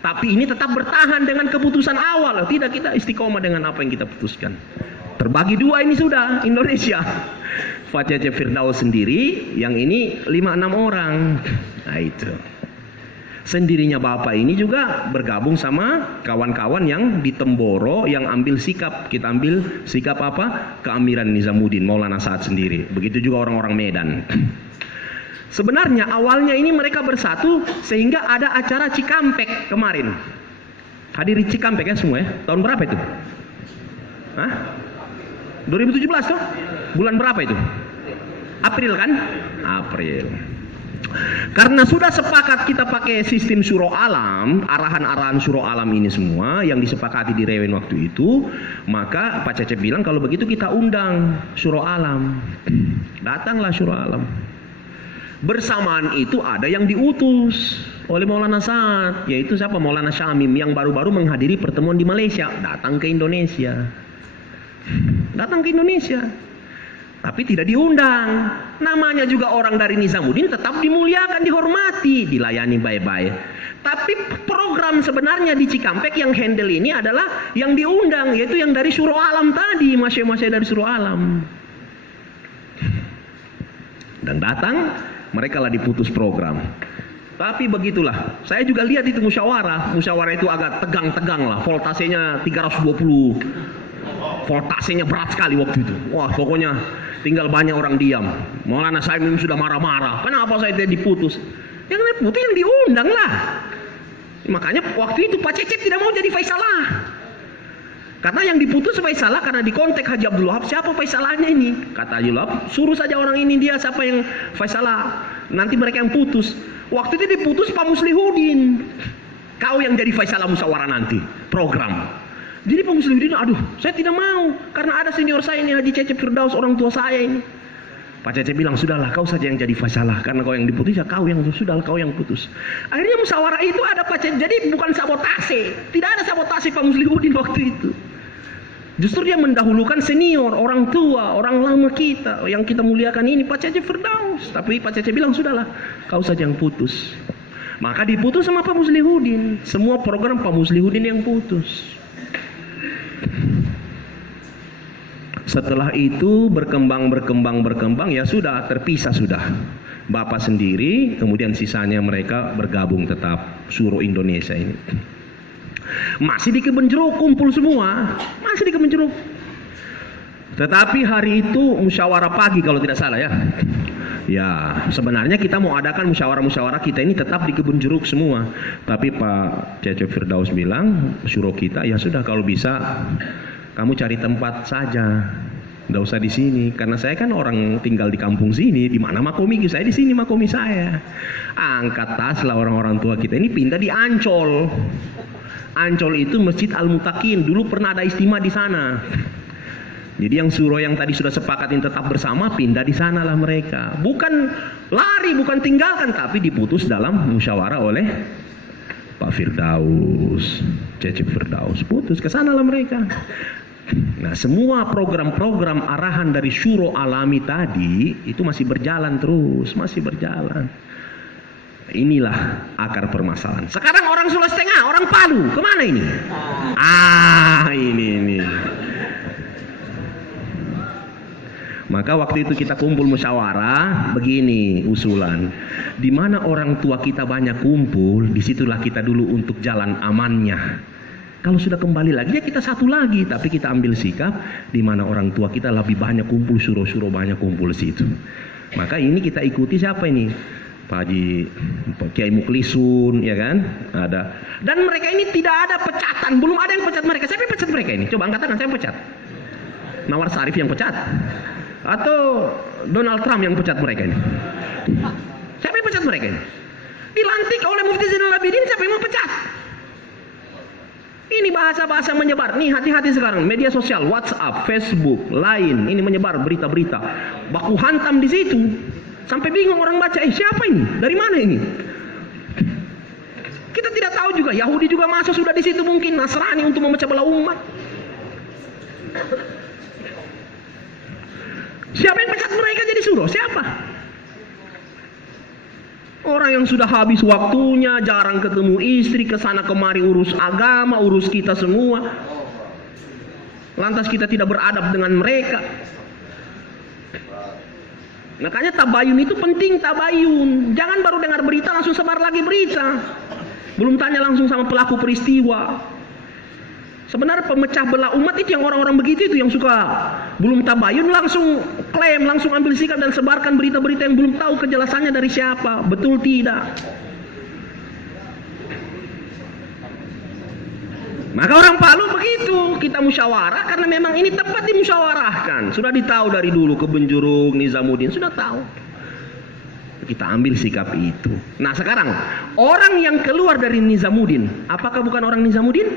Tapi ini tetap bertahan dengan keputusan awal. Tidak, kita istiqomah dengan apa yang kita putuskan. Terbagi dua ini sudah Indonesia. Pak Cecep Firdaus sendiri, yang ini 5-6 orang. Nah itu. Sendirinya Bapak ini juga bergabung sama kawan-kawan yang di Temboro yang ambil sikap. Kita ambil sikap apa? Keamiran Nizamuddin, Maulana Sa'ad sendiri. Begitu juga orang-orang Medan. Sebenarnya awalnya ini mereka bersatu sehingga ada acara Cikampek kemarin. Hadiri Cikampek ya semua ya. Tahun berapa itu? Hah? 2017 tuh? Bulan berapa itu? April kan? April. Karena sudah sepakat kita pakai sistem syuro alam, arahan-arahan syuro alam ini semua yang disepakati di Rewen waktu itu, maka Pak Cecep bilang kalau begitu kita undang syuro alam. Datanglah syuro alam. Bersamaan itu ada yang diutus oleh Maulana Sa'ad, yaitu siapa? Maulana Syamim yang baru-baru menghadiri pertemuan di Malaysia, datang ke Indonesia. Datang ke Indonesia. Tapi tidak diundang. Namanya juga orang dari Nizamuddin, tetap dimuliakan, dihormati, dilayani baik-baik. Tapi program sebenarnya di Cikampek yang handle ini adalah yang diundang, yaitu yang dari Syuro Alam tadi, masya-masya dari Syuro Alam. Dan datang, mereka lah diputus program. Tapi begitulah, saya juga lihat itu musyawarah itu agak tegang-tegang lah, voltasenya 320. Voltasenya berat sekali waktu itu. Wah, pokoknya tinggal banyak orang diam. Maulana Syamim sudah marah-marah. Kenapa saya tidak diputus? Yang diputus yang diundang lah. Makanya waktu itu Pak Cecep tidak mau jadi Faisalah. Karena yang diputus Faisalah karena di kontak Haji Abdul Wahab, siapa Faisalahnya ini? Kata Haji Abdul Wahab, suruh saja orang ini dia siapa yang Faisalah. Nanti mereka yang putus. Waktu itu diputus Pak Muslihuddin. Kau yang jadi Faisalah musyawarah nanti. Program. Jadi Pak Muslihuddin, aduh, saya tidak mau karena ada senior saya ini Haji Cecep Firdaus, orang tua saya ini. Pak Cecep bilang, sudahlah kau saja yang jadi Faisalah karena kau yang diputus, ya kau yang sudahlah kau yang putus. Akhirnya musyawarah itu ada Pak Cecep, jadi bukan sabotase, tidak ada sabotase Pak Muslihuddin waktu itu. Justru dia mendahulukan senior, orang tua, orang lama kita yang kita muliakan ini Pak Cecep Firdaus. Tapi Pak Cecep bilang, sudahlah kau saja yang putus. Maka diputus sama Pak Muslihuddin. Semua program Pak Muslihuddin yang putus. Setelah itu berkembang ya sudah terpisah sudah. Bapak sendiri, kemudian sisanya mereka bergabung tetap Syuro Indonesia ini. Masih di Kebun Jeruk kumpul semua, masih di Kebun Jeruk. Tetapi hari itu musyawarah pagi kalau tidak salah ya. Ya, sebenarnya kita mau adakan musyawarah kita ini tetap di Kebun Jeruk semua. Tapi Pak Cecep Firdaus bilang, Syuro kita ya sudah kalau bisa kamu cari tempat saja, nggak usah di sini. Karena saya kan orang tinggal di kampung sini, di mana makomi saya di sini makomi saya. Angkat tas lah orang-orang tua kita ini pindah di Ancol. Ancol itu Masjid Al-Mutakin, dulu pernah ada istimewa di sana. Jadi yang Syuro yang tadi sudah sepakatin tetap bersama pindah di sana lah mereka. Bukan lari, bukan tinggalkan, tapi diputus dalam musyawarah oleh Pak Firdaus, Cecep Firdaus, putus ke sana lah mereka. Nah, semua program-program arahan dari Syuro Alami tadi itu masih berjalan terus, masih berjalan. Inilah akar permasalahan. Sekarang orang Sulawesi Tengah, orang Palu, kemana ini? Ini. Maka waktu itu kita kumpul musyawarah, begini usulan. Di mana orang tua kita banyak kumpul, disitulah kita dulu untuk jalan amannya. Kalau sudah kembali lagi, ya kita satu lagi. Tapi kita ambil sikap, di mana orang tua kita lebih banyak kumpul, Syuro-Syuro banyak kumpul situ. Maka ini kita ikuti siapa ini? Pak Haji Kiai Muklisun, ya kan? Ada. Dan mereka ini tidak ada pecatan, belum ada yang pecat mereka. Siapa yang pecat mereka ini? Coba angkat tangan, saya yang pecat. Nawar Sarif yang pecat? Atau Donald Trump yang pecat mereka ini? Siapa yang pecat mereka ini? Dilantik oleh Mufti Zainal Abidin, siapa yang mau pecat? Ini bahasa-bahasa menyebar. Nih hati-hati sekarang, media sosial, WhatsApp, Facebook, Line, ini menyebar berita-berita. Baku hantam di situ. Sampai bingung orang baca, siapa ini? Dari mana ini? Kita tidak tahu juga. Yahudi juga masuk sudah di situ mungkin, Nasrani untuk memecah belah umat. Siapa yang pecat mereka jadi Syuro? Siapa? Orang yang sudah habis waktunya, jarang ketemu istri, kesana kemari urus agama, urus kita semua. Lantas kita tidak beradab dengan mereka. Makanya tabayun itu penting, tabayun. Jangan baru dengar berita langsung sebar lagi berita. Belum tanya langsung sama pelaku peristiwa. Sebenarnya pemecah belah umat itu yang orang-orang begitu itu yang suka belum tabayun langsung klaim, langsung ambil sikap dan sebarkan berita-berita yang belum tahu kejelasannya dari siapa. Betul tidak? Maka orang Palu begitu, kita musyawarah karena memang ini tempat dimusyawarahkan. Sudah ditahu dari dulu Kebun Nizamuddin sudah tahu. Kita ambil sikap itu. Nah sekarang orang yang keluar dari Nizamuddin, apakah bukan orang Nizamuddin?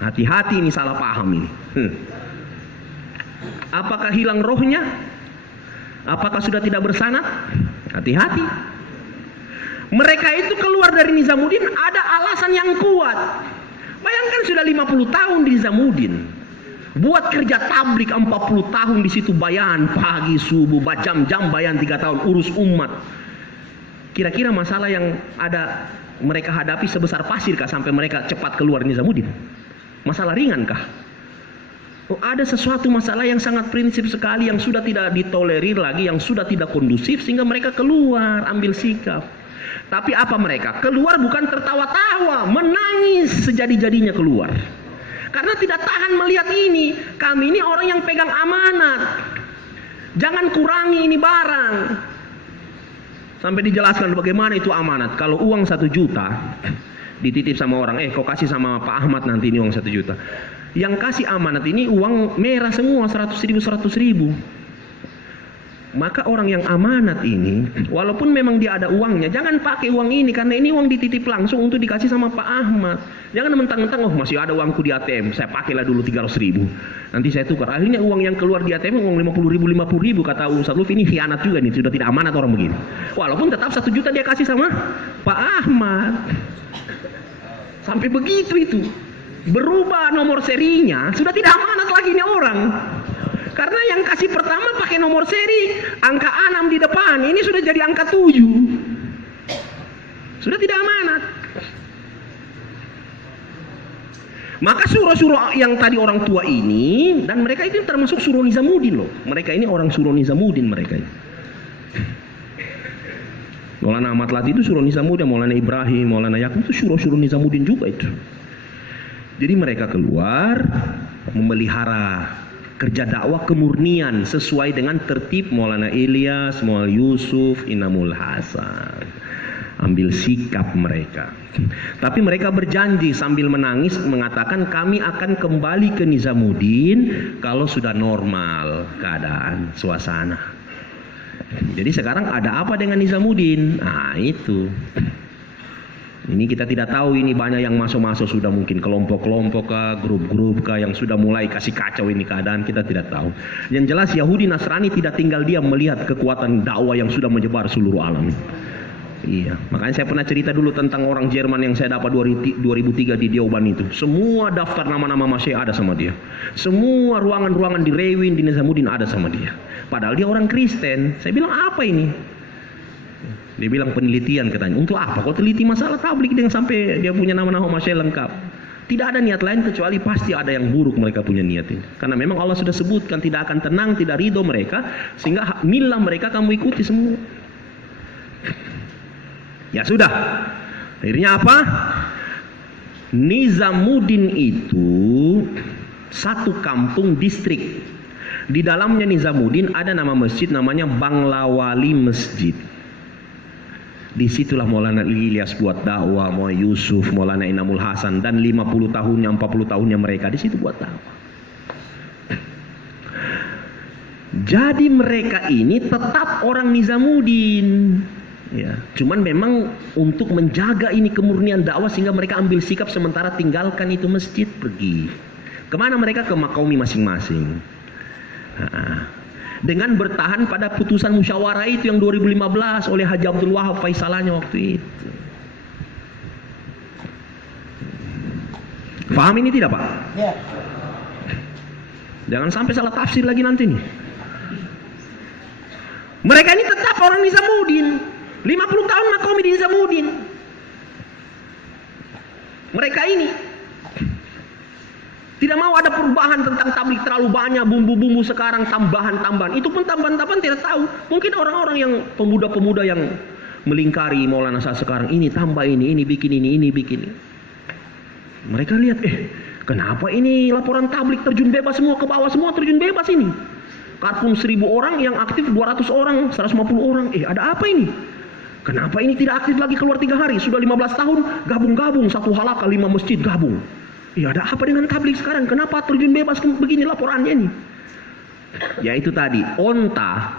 Hati-hati ini salah paham ini. Apakah hilang rohnya? Apakah sudah tidak bersanad? Hati-hati. Mereka itu keluar dari Nizamuddin ada alasan yang kuat. Bayangkan sudah 50 tahun di Nizamuddin. Buat kerja tablik 40 tahun di situ bayan pagi subuh jam-jam bayan 3 tahun urus umat. Kira-kira masalah yang ada mereka hadapi sebesar pasir kah sampai mereka cepat keluar Nizamuddin? Masalah ringan kah? Oh, ada sesuatu masalah yang sangat prinsip sekali yang sudah tidak ditolerir lagi, yang sudah tidak kondusif sehingga mereka keluar ambil sikap. Tapi apa mereka? Keluar bukan tertawa-tawa, menangis sejadi-jadinya keluar. Karena tidak tahan melihat ini. Kami ini orang yang pegang amanat. Jangan kurangi ini barang. Sampai dijelaskan bagaimana itu amanat. Kalau uang 1 juta dititip sama orang, kau kasih sama Pak Ahmad nanti ini uang 1 juta. Yang kasih amanat ini uang merah semua 100.000. Maka orang yang amanat ini, walaupun memang dia ada uangnya, jangan pakai uang ini karena ini uang dititip langsung untuk dikasih sama Pak Ahmad. Jangan mentang-mentang masih ada uangku di ATM, saya pakailah dulu 300.000. Nanti saya tukar. Akhirnya uang yang keluar di ATM uang 50.000 kata Ustaz Luf, ini khianat juga nih, sudah tidak amanat orang begini. Walaupun tetap 1 juta dia kasih sama Pak Ahmad. Sampai begitu itu. Berubah nomor serinya, sudah tidak amanat lagi nih orang. Karena yang kasih pertama pakai nomor seri angka 6 di depan, ini sudah jadi angka 7. Sudah tidak amanat. Maka surah-surah yang tadi orang tua ini, dan mereka itu termasuk surah Nizamuddin loh. Mereka ini orang surah Nizamuddin mereka ini. Maulana Ahmad Lati itu surah Nizamuddin, Maulana Ibrahim, Maulana Yakub itu surah-surah Nizamuddin juga itu. Jadi mereka keluar memelihara kerja dakwah kemurnian sesuai dengan tertib Maulana Ilyas, Maulana Yusuf, Inamul Hasan. Ambil sikap mereka. Tapi mereka berjanji sambil menangis mengatakan kami akan kembali ke Nizamuddin kalau sudah normal keadaan suasana. Jadi sekarang ada apa dengan Nizamuddin? Nah itu. Ini kita tidak tahu, ini banyak yang masuk-masuk sudah mungkin kelompok-kelompok kah, grup-grup kah yang sudah mulai kasih kacau ini keadaan, kita tidak tahu. Yang jelas Yahudi Nasrani tidak tinggal diam melihat kekuatan dakwah yang sudah menyebar seluruh alam. Iya, makanya saya pernah cerita dulu tentang orang Jerman yang saya dapat 2003 di Dioban itu. Semua daftar nama-nama masih ada sama dia. Semua ruangan-ruangan di Rewin, di Nizamuddin ada sama dia. Padahal dia orang Kristen. Saya bilang apa ini? Dia bilang penelitian katanya. Untuk apa? Kau teliti masalah tablik dengan sampai dia punya nama-nama masya lengkap. Tidak ada niat lain kecuali pasti ada yang buruk mereka punya niat ini. Karena memang Allah sudah sebutkan tidak akan tenang, tidak ridho mereka. Sehingga milah mereka kamu ikuti semua. Ya sudah. Akhirnya apa? Nizamuddin itu satu kampung distrik. Di dalamnya Nizamuddin ada nama masjid namanya Banglawali Masjid. Disitulah Maulana Ilyas buat dakwah, Maulana Yusuf, Maulana Inamul Hasan, dan 50 tahunnya, 40 tahunnya mereka di situ buat dakwah. Jadi mereka ini tetap orang Nizamuddin. Ya, cuman memang untuk menjaga ini kemurnian dakwah sehingga mereka ambil sikap sementara tinggalkan itu masjid pergi. Kemana mereka? Ke Makaumi masing-masing. Dengan bertahan pada putusan musyawarah itu yang 2015 oleh Haji Abdul Wahab Faisalanya waktu itu. Paham ini tidak Pak? Ya. Jangan sampai salah tafsir lagi nanti nih. Mereka ini tetap orang Nizamuddin. 50 tahun Makaumi di Nizamuddin. Mereka ini. Tidak mau ada perubahan tentang tabligh, terlalu banyak bumbu-bumbu sekarang, tambahan-tambahan. Itu pun tambahan-tambahan tidak tahu. Mungkin orang-orang yang pemuda-pemuda yang melingkari Maulana Sa'ad sekarang, ini tambah ini bikin ini bikin ini. Mereka lihat, kenapa ini laporan tabligh terjun bebas semua ke bawah, semua terjun bebas ini. Karpum 1000 orang, yang aktif 200 orang, 150 orang. Ada apa ini? Kenapa ini tidak aktif lagi keluar 3 hari? Sudah 15 tahun, gabung-gabung, satu halaqah 5 masjid gabung. Ada apa dengan tabligh sekarang? Kenapa terjun bebas begini laporannya ini? Ya itu tadi, onta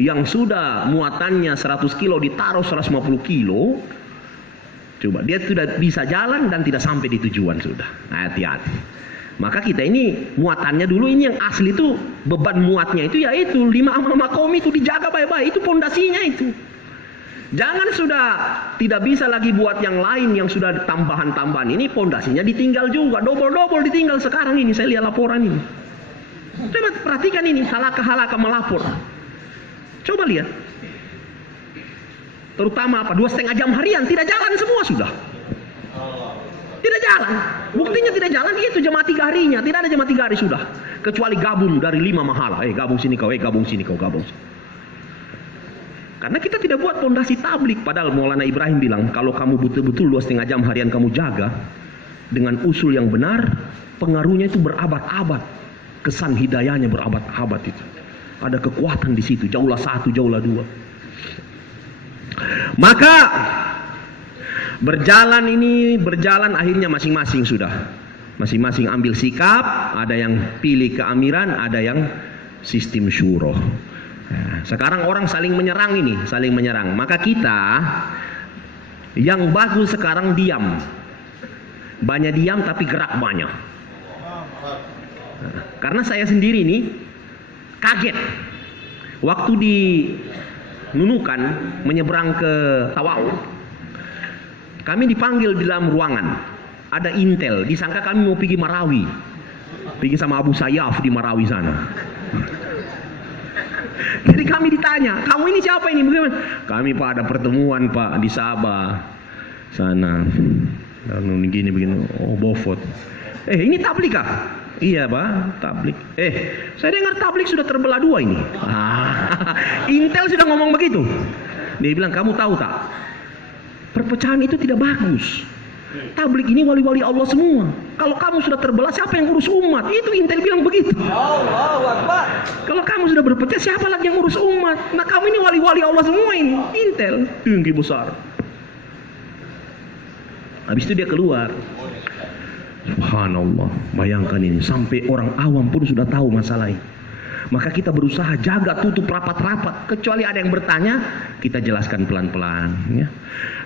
yang sudah muatannya 100 kilo ditaruh 150 kilo, coba dia sudah bisa jalan dan tidak sampai di tujuan sudah. Hati-hati. Maka kita ini muatannya dulu, ini yang asli itu beban muatnya itu yaitu 5 amal makom itu dijaga baik-baik, itu pondasinya itu. Jangan sudah tidak bisa lagi buat yang lain yang sudah tambahan-tambahan. Ini pondasinya ditinggal juga, double-double ditinggal sekarang ini. Saya lihat laporan ini. Coba perhatikan ini, halaqah melapor. Coba lihat. Terutama apa? 2,5 jam harian tidak jalan semua sudah. Tidak jalan. Buktinya tidak jalan itu jemaah 3 harinya. Tidak ada jemaah 3 hari sudah. Kecuali gabung dari 5 mahala. Gabung sini kau, gabung sini kau, gabung sini. Karena kita tidak buat pondasi tabligh. Padahal Maulana Ibrahim bilang, kalau kamu betul-betul 2,5 jam harian kamu jaga dengan usul yang benar, pengaruhnya itu berabad-abad. Kesan hidayahnya berabad-abad itu. Ada kekuatan di situ. Jauhlah 1, jauhlah 2. Maka berjalan akhirnya masing-masing sudah. Masing-masing ambil sikap. Ada yang pilih keamiran, ada yang sistem syuro. Sekarang orang saling menyerang ini, saling menyerang. Maka kita yang bagus sekarang diam. Banyak diam tapi gerak banyak. Karena saya sendiri ini kaget. Waktu di Nunukan menyeberang ke Tawau, kami dipanggil di dalam ruangan. Ada intel, disangka kami mau pergi Marawi. Pergi sama Abu Sayyaf di Marawi sana. Jadi kami ditanya, kamu ini siapa ini? Bagaimana? Kami Pak ada pertemuan Pak di Sabah sana. Lalu begini. Oh Bofot. Ini tabligh kah? Iya Pak, tabligh. Saya dengar tabligh sudah terbelah 2 ini. Intel sudah ngomong begitu. Dia bilang, kamu tahu tak? Perpecahan itu tidak bagus. Tabligh ini wali-wali Allah semua. Kalau kamu sudah terbelah, siapa yang urus umat? Itu Intel bilang begitu. Allahu Akbar. Kalau kamu sudah berpecah, siapa lagi yang urus umat? Nah kamu ini wali-wali Allah semua ini. Intel tinggi besar. Habis itu dia keluar. Subhanallah, bayangkan ini. Sampai orang awam pun sudah tahu masalah ini. Maka kita berusaha jaga, tutup rapat-rapat. Kecuali ada yang bertanya, kita jelaskan pelan-pelan. Ya.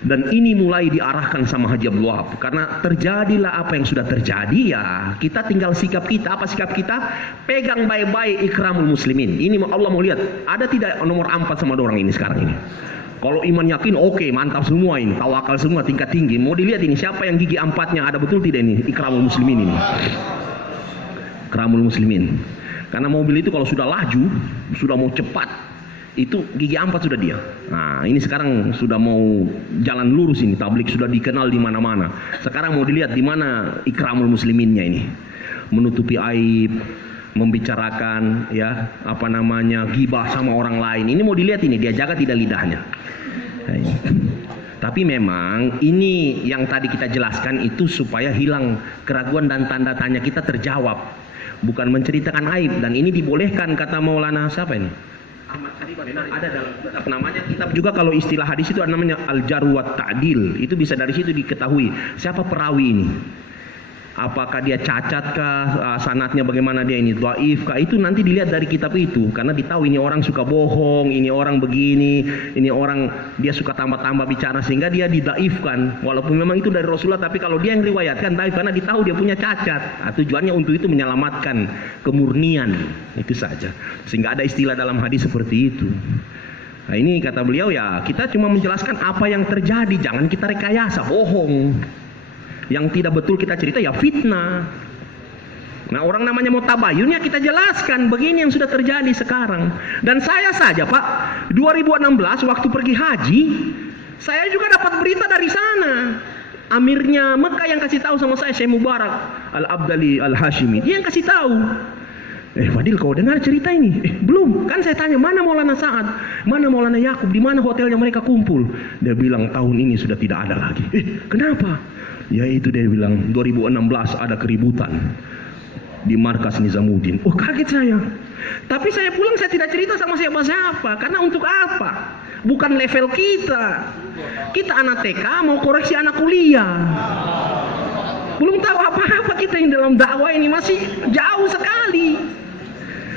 Dan ini mulai diarahkan sama Haji Abdul Wahab. Karena terjadilah apa yang sudah terjadi, ya kita tinggal sikap kita. Apa sikap kita? Pegang baik-baik ikramul muslimin. Ini Allah mau lihat, ada tidak nomor 4 sama orang ini sekarang ini. Kalau iman yakin, oke, mantap semua ini. Tawakal semua, tingkat tinggi. Mau dilihat ini, siapa yang gigi 4-nya ada betul tidak ini? Ikramul muslimin ini. Ikramul muslimin. Karena mobil itu kalau sudah laju, sudah mau cepat, itu gigi 4 sudah dia. Nah, ini sekarang sudah mau jalan lurus ini, tabligh sudah dikenal di mana-mana. Sekarang mau dilihat di mana ikramul musliminnya ini. Menutupi aib, membicarakan ghibah sama orang lain. Ini mau dilihat ini, dia jaga tidak lidahnya. Tapi memang ini yang tadi kita jelaskan itu supaya hilang keraguan dan tanda tanya kita terjawab. Bukan menceritakan aib, dan ini dibolehkan kata Maulana siapa ini? Ahmad Sharif ada dalam kitab namanya, kitab juga kalau istilah hadis itu ada namanya Al-Jarh wa Ta'dil. Itu bisa dari situ diketahui siapa perawi ini. Apakah dia cacat kah, sanadnya bagaimana dia ini, dhaif kah, itu nanti dilihat dari kitab itu. Karena ditahu ini orang suka bohong, ini orang begini, ini orang dia suka tambah-tambah bicara sehingga dia didaifkan. Walaupun memang itu dari Rasulullah, tapi kalau dia yang riwayatkan daif karena ditahu dia punya cacat. Tujuannya untuk itu menyelamatkan kemurnian, itu saja. Sehingga ada istilah dalam hadis seperti itu. Nah ini kata beliau, ya kita cuma menjelaskan apa yang terjadi, jangan kita rekayasa, bohong. Yang tidak betul kita cerita ya fitnah. Nah orang namanya mau tabayun ya kita jelaskan begini yang sudah terjadi sekarang. Dan saya saja Pak 2016 waktu pergi haji, saya juga dapat berita dari sana. Amirnya Mekah yang kasih tahu sama saya Mubarak, Al-Abdali Al-Hashimi. Dia yang kasih tahu. Fadil, kau dengar cerita ini? Belum. Kan saya tanya, mana Maulana Sa'ad? Mana Maulana Yakub? Di mana hotelnya mereka kumpul? Dia bilang, tahun ini sudah tidak ada lagi. Kenapa? Ya itu dia bilang, 2016 ada keributan di markas Nizamuddin. Oh, kaget saya. Tapi saya pulang, saya tidak cerita sama siapa-siapa. Karena untuk apa? Bukan level kita. Kita anak TK mau koreksi anak kuliah. Belum tahu apa-apa kita yang dalam dakwah ini, masih jauh sekali.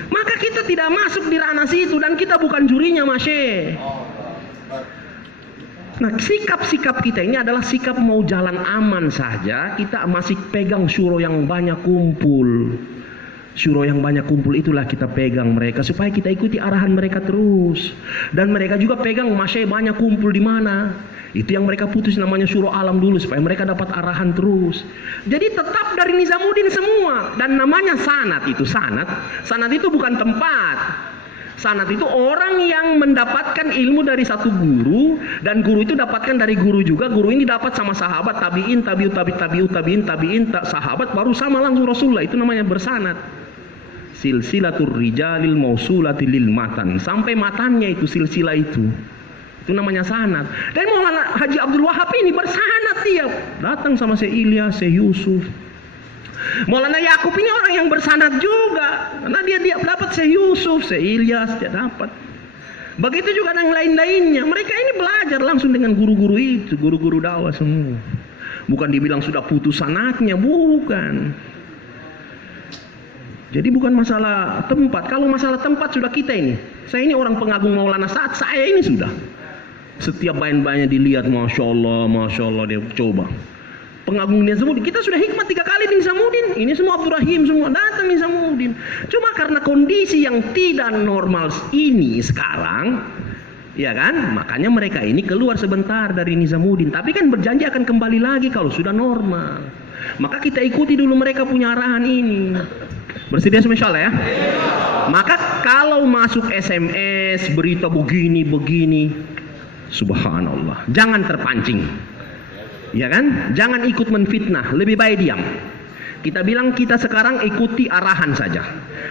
Maka kita tidak masuk di ranah situ dan kita bukan jurinya, Masye. Nah, sikap-sikap kita ini adalah sikap mau jalan aman saja. Kita masih pegang syuro yang banyak kumpul. Syuro yang banyak kumpul itulah kita pegang mereka supaya kita ikuti arahan mereka terus. Dan mereka juga pegang, Masye, banyak kumpul di mana. Itu yang mereka putus namanya syuro alam dulu supaya mereka dapat arahan terus. Jadi tetap dari Nizamuddin semua. Dan namanya sanad itu sanad. Sanad itu bukan tempat. Sanad itu orang yang mendapatkan ilmu dari satu guru dan guru itu dapatkan dari guru juga. Guru ini dapat sama sahabat, tabiin, tabiin, sahabat baru sama langsung Rasulullah. Itu namanya bersanad. Silsilatur rijalil mausulati lil matan. Sampai matannya itu silsilah itu. Itu namanya sanad. Dan Maulana Haji Abdul Wahab ini bersanad tiap datang sama Syekh Ilyas, Syekh Yusuf. Maulana Yakub ini orang yang bersanad juga. Karena dia dapat Syekh Yusuf, Syekh Ilyas, dia dapat. Begitu juga dengan lain-lainnya. Mereka ini belajar langsung dengan guru-guru itu, guru-guru dakwah semua. Bukan dibilang sudah putus sanadnya, bukan. Jadi bukan masalah tempat. Kalau masalah tempat sudah kita ini. Saya ini orang pengagum Maulana Sa'ad, saya ini sudah. Setiap bayan-bayannya dilihat, Masya Allah, dia coba. Pengagum Nizamuddin, kita sudah hikmat 3 kali di Nizamuddin. Ini semua Abdurrahim, semua datang Nizamuddin. Cuma karena kondisi yang tidak normal ini sekarang, ya kan? Makanya mereka ini keluar sebentar dari Nizamuddin. Tapi kan berjanji akan kembali lagi kalau sudah normal. Maka kita ikuti dulu mereka punya arahan ini. Bersedia semua insya Allah ya? Maka kalau masuk SMS, berita begini, subhanallah, jangan terpancing, ya kan? Jangan ikut menfitnah, lebih baik diam. Kita bilang kita sekarang ikuti arahan saja,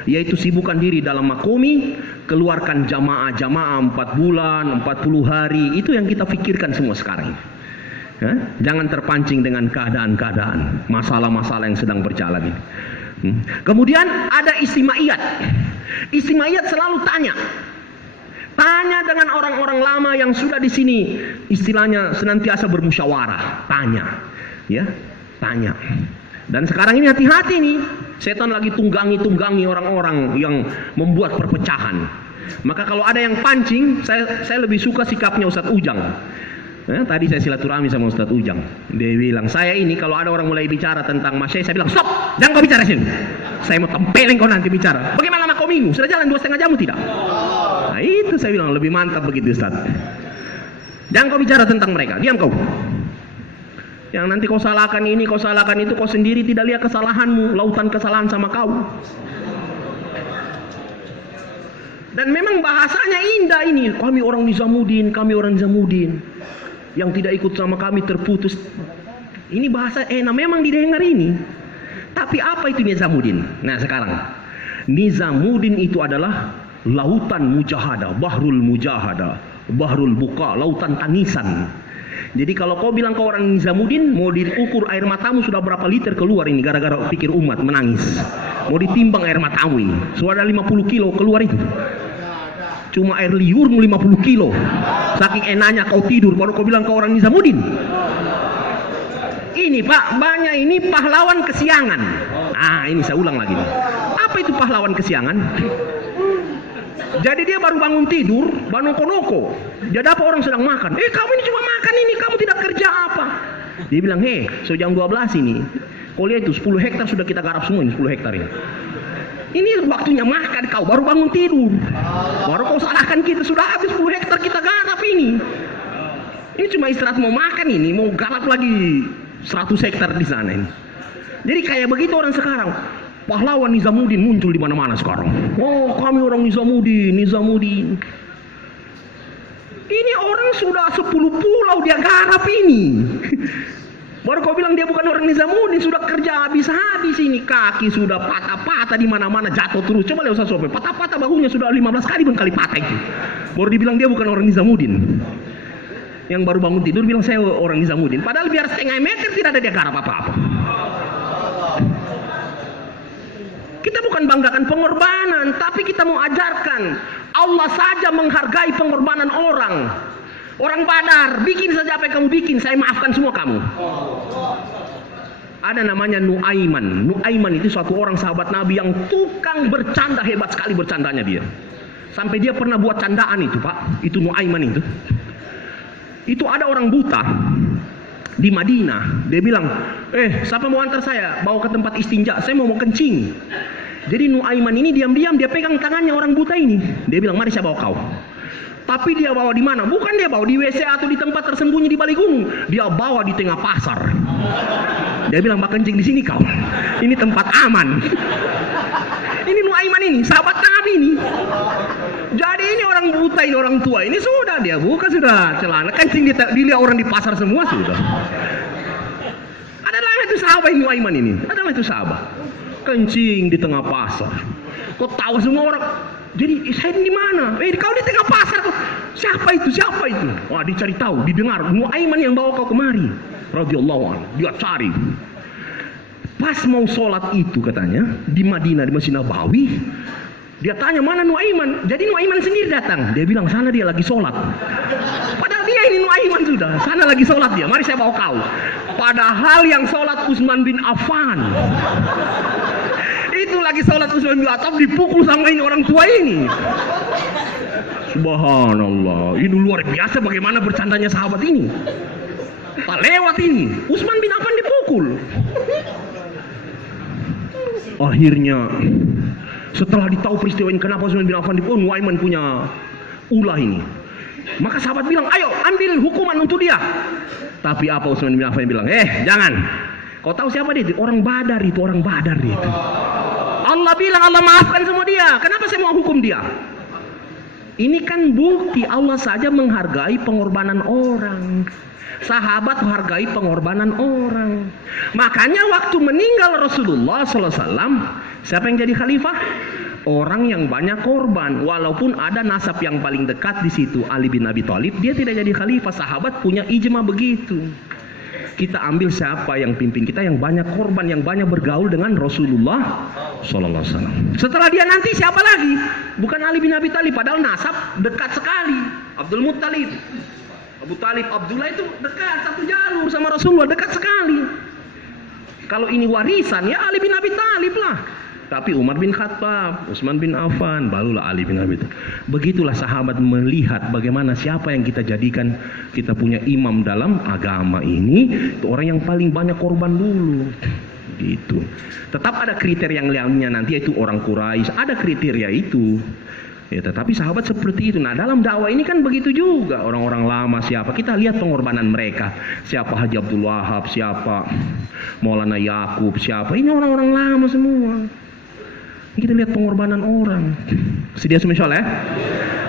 yaitu sibukkan diri dalam makomi, keluarkan jamaah 4 bulan, 40 hari, itu yang kita pikirkan semua sekarang. Ya? Jangan terpancing dengan keadaan-keadaan, masalah-masalah yang sedang berjalan ini. Kemudian ada istimaiyat. Istimaiyat selalu tanya dengan orang-orang lama yang sudah di sini, istilahnya senantiasa bermusyawarah, tanya. Dan sekarang ini hati-hati nih, setan lagi tunggangi orang-orang yang membuat perpecahan. Maka kalau ada yang pancing, saya lebih suka sikapnya Ustadz Ujang. Tadi saya silaturahmi sama Ustadz Ujang. Dia bilang, saya ini kalau ada orang mulai bicara tentang Masya, saya bilang, stop, jangan kau bicara sini. Saya mau tempelin kau nanti bicara. Bagaimana makomimu? Sudah jalan 2,5 jam tidak? Nah itu saya bilang, lebih mantap begitu Ustadz. Jangan kau bicara tentang mereka, diam kau. Yang nanti kau salahkan ini, kau salahkan itu, kau sendiri tidak lihat kesalahanmu, lautan kesalahan sama kau. Dan memang bahasanya indah ini, kami orang Nizamuddin, yang tidak ikut sama kami terputus. Ini bahasa enak memang didengar ini. Tapi apa itu Nizamuddin? Nah sekarang, Nizamuddin itu adalah lautan mujahadah, bahrul mujahadah, bahrul buka, lautan tangisan. Jadi kalau kau bilang kau orang Nizamuddin, mau diukur air matamu sudah berapa liter keluar ini gara-gara pikir umat menangis. Mau ditimbang air matamu ini, sudah 50 kilo keluar itu. Cuma air liurmu 50 kilo. Saking enaknya kau tidur baru kau bilang kau orang Nizamuddin. Ini Pak, banyak ini pahlawan kesiangan. Ini saya ulang lagi. Apa itu pahlawan kesiangan? Jadi dia baru bangun tidur, banoko-noko. Dia dapat orang sedang makan. Kamu ini cuma makan ini, kamu tidak kerja apa? Dia bilang, so jam 12 ini. Kau lihat itu 10 hektar sudah kita garap semua ini, 10 hektar ini. Ini waktunya makan, kau baru bangun tidur. Baru kau salahkan kita, sudah habis 10 hektar kita garap ini. Ini cuma istirahat mau makan ini, mau garap lagi 100 hektar di sana ini. Jadi kayak begitu orang sekarang. Pahlawan Nizamuddin muncul di mana-mana sekarang. Oh, kami orang Nizamuddin. Ini orang sudah 10 pulau dia garap ini. Baru kau bilang dia bukan orang Nizamuddin, sudah kerja habis-habis ini, kaki sudah patah-patah di mana-mana, jatuh terus. Coba lihat Ustaz Sofi, patah-patah bahunya sudah 15 kali kali patah itu. Baru dibilang dia bukan orang Nizamuddin. Yang baru bangun tidur bilang saya orang Nizamuddin, padahal biar setengah meter tidak ada dia garap apa-apa. Kita bukan banggakan pengorbanan, tapi kita mau ajarkan Allah saja menghargai pengorbanan orang. Orang Badar, bikin saja apa yang kamu bikin, saya maafkan semua kamu. Ada namanya Nuaiman. Nuaiman itu suatu orang sahabat Nabi yang tukang bercanda, hebat sekali bercandanya dia. Sampai dia pernah buat candaan itu, Pak. Itu Nuaiman itu. Itu ada orang buta di Madinah. Dia bilang, siapa mau antar saya bawa ke tempat istinja, saya mau kencing. Jadi Nuaiman ini diam-diam dia pegang tangannya orang buta ini. Dia bilang, mari saya bawa kau. Tapi dia bawa di mana? Bukan dia bawa di WC atau di tempat tersembunyi di balik gunung. Dia bawa di tengah pasar. Dia bilang, bak kencing di sini kau. Ini tempat aman. Ini Nuaiman ini, sahabat Nabi ini. Jadi ini orang buta, ini orang tua. Ini sudah dia buka sudah celana. Kencing dilihat orang di pasar semua sudah. Adalah itu sahabat Nuaiman ini. Adalah itu sahabat. Kencing di tengah pasar. Kok tahu semua orang. Jadi saya di mana? Kau di tengah pasar kok. Siapa itu? Siapa itu? Wah, dicari tahu, didengar. Nuaiman yang bawa kau kemari. Radhiyallahu anhu. Dia cari. Pas mau sholat itu katanya di Madinah di Masjid Nabawi, dia tanya mana Nuaiman. Jadi Nuaiman sendiri datang. Dia bilang sana dia lagi sholat. Padahal dia ini Nuaiman sudah. Sana lagi sholat dia. Mari saya bawa kau. Padahal yang sholat Utsman bin Affan. Itu lagi sholat Utsman bin Affan dipukul sama ini orang tua ini. Subhanallah. Ini luar biasa bagaimana bercandanya sahabat ini. Tak lewat ini. Utsman bin Affan dipukul. Akhirnya setelah ditahu peristiwa ini kenapa Utsman bin Affan dipukul, Nuaiman punya ulah ini. Maka sahabat bilang, ayo ambil hukuman untuk dia. Tapi apa Utsman bin Affan bilang, jangan. Kau tahu siapa dia? Orang Badar itu, orang Badar itu. Allah bilang Allah maafkan semua dia. Kenapa saya mau hukum dia? Ini kan bukti Allah saja menghargai pengorbanan orang. Sahabat menghargai pengorbanan orang. Makanya waktu meninggal Rasulullah SAW, siapa yang jadi khalifah? Orang yang banyak korban. Walaupun ada nasab yang paling dekat di situ, Ali bin Abi Thalib, dia tidak jadi khalifah. Sahabat punya ijma begitu. Kita ambil siapa yang pimpin kita, yang banyak korban, yang banyak bergaul dengan Rasulullah SAW. Setelah dia nanti siapa lagi? Bukan Ali bin Abi Thalib, padahal nasab dekat sekali. Abdul Muttalib. Abu Talib, Abdullah itu dekat, satu jalur sama Rasulullah, dekat sekali. Kalau ini warisan, ya Ali bin Abi Thalib lah. Tapi Umar bin Khattab, Utsman bin Affan, barulah Ali bin Abi Thalib. Begitulah sahabat melihat bagaimana siapa yang kita jadikan kita punya imam dalam agama ini, itu orang yang paling banyak korban dulu. Gitu. Tetap ada kriteria yang lainnya nanti, yaitu orang Quraisy, ada kriteria itu. Ya, tetapi sahabat seperti itu. Nah, dalam dakwah ini kan begitu juga. Orang-orang lama siapa? Kita lihat pengorbanan mereka. Siapa Haji Abdul Wahab, siapa Maulana Yakub, siapa? Ini orang-orang lama semua. Kita lihat pengorbanan orang. Sedia semua insyaallah ya?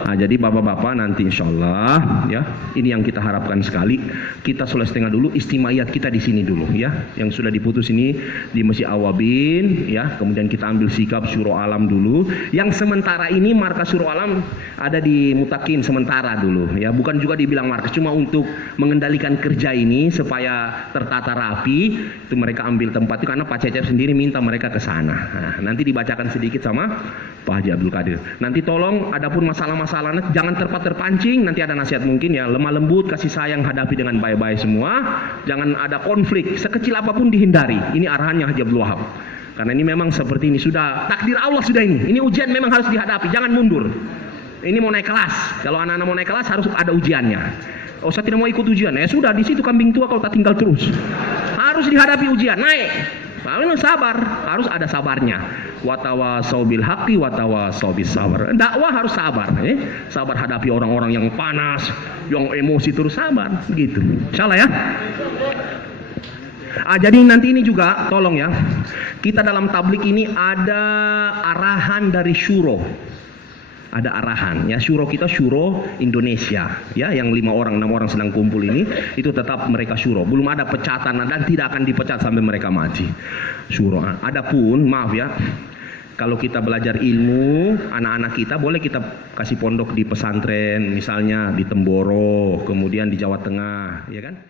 Nah, jadi bapak-bapak nanti insyaallah ya, ini yang kita harapkan sekali. Kita selesai dulu istimaiyat kita di sini dulu ya. Yang sudah diputus ini di Masjid Awabin ya. Kemudian kita ambil sikap Syuro Alam dulu. Yang sementara ini markas Syuro Alam ada di Mutakin sementara dulu ya. Bukan juga dibilang markas, cuma untuk mengendalikan kerja ini supaya tertata rapi. Itu mereka ambil tempat itu karena Pak Cecep sendiri minta mereka ke sana. Nah, nanti dibacakan sedikit sama Pak Haji Abdul Qadir. Nanti tolong adapun masalah-masalahnya jangan terpancing, nanti ada nasihat mungkin ya, lemah lembut, kasih sayang, hadapi dengan baik-baik semua. Jangan ada konflik, sekecil apapun dihindari. Ini arahannya Haji Abdul Wahab. Karena ini memang seperti ini, sudah takdir Allah sudah ini. Ini ujian memang harus dihadapi, jangan mundur. Ini mau naik kelas. Kalau anak-anak mau naik kelas harus ada ujiannya. Oh, saya tidak mau ikut ujian. Ya sudah, di situ kambing tua kalau tak tinggal terus. Harus dihadapi ujian, naik. Tapi sabar, harus ada sabarnya. Watawasau bil haqqi watawasau bis sabar. Dakwah harus sabar, sabar hadapi orang-orang yang panas, yang emosi, terus sabar, gitu. Insyaallah ya. Jadi nanti ini juga tolong ya. Kita dalam tablik ini ada arahan dari syuro. ada arahan ya. Syuro kita syuro Indonesia ya, yang 5 orang 6 orang sedang kumpul ini, itu tetap mereka syuro, belum ada pecatan dan tidak akan dipecat sampai mereka mati. Syuro. Adapun maaf ya, kalau kita belajar ilmu, anak-anak kita boleh kita kasih pondok di pesantren, misalnya di Temboro, kemudian di Jawa Tengah, ya kan?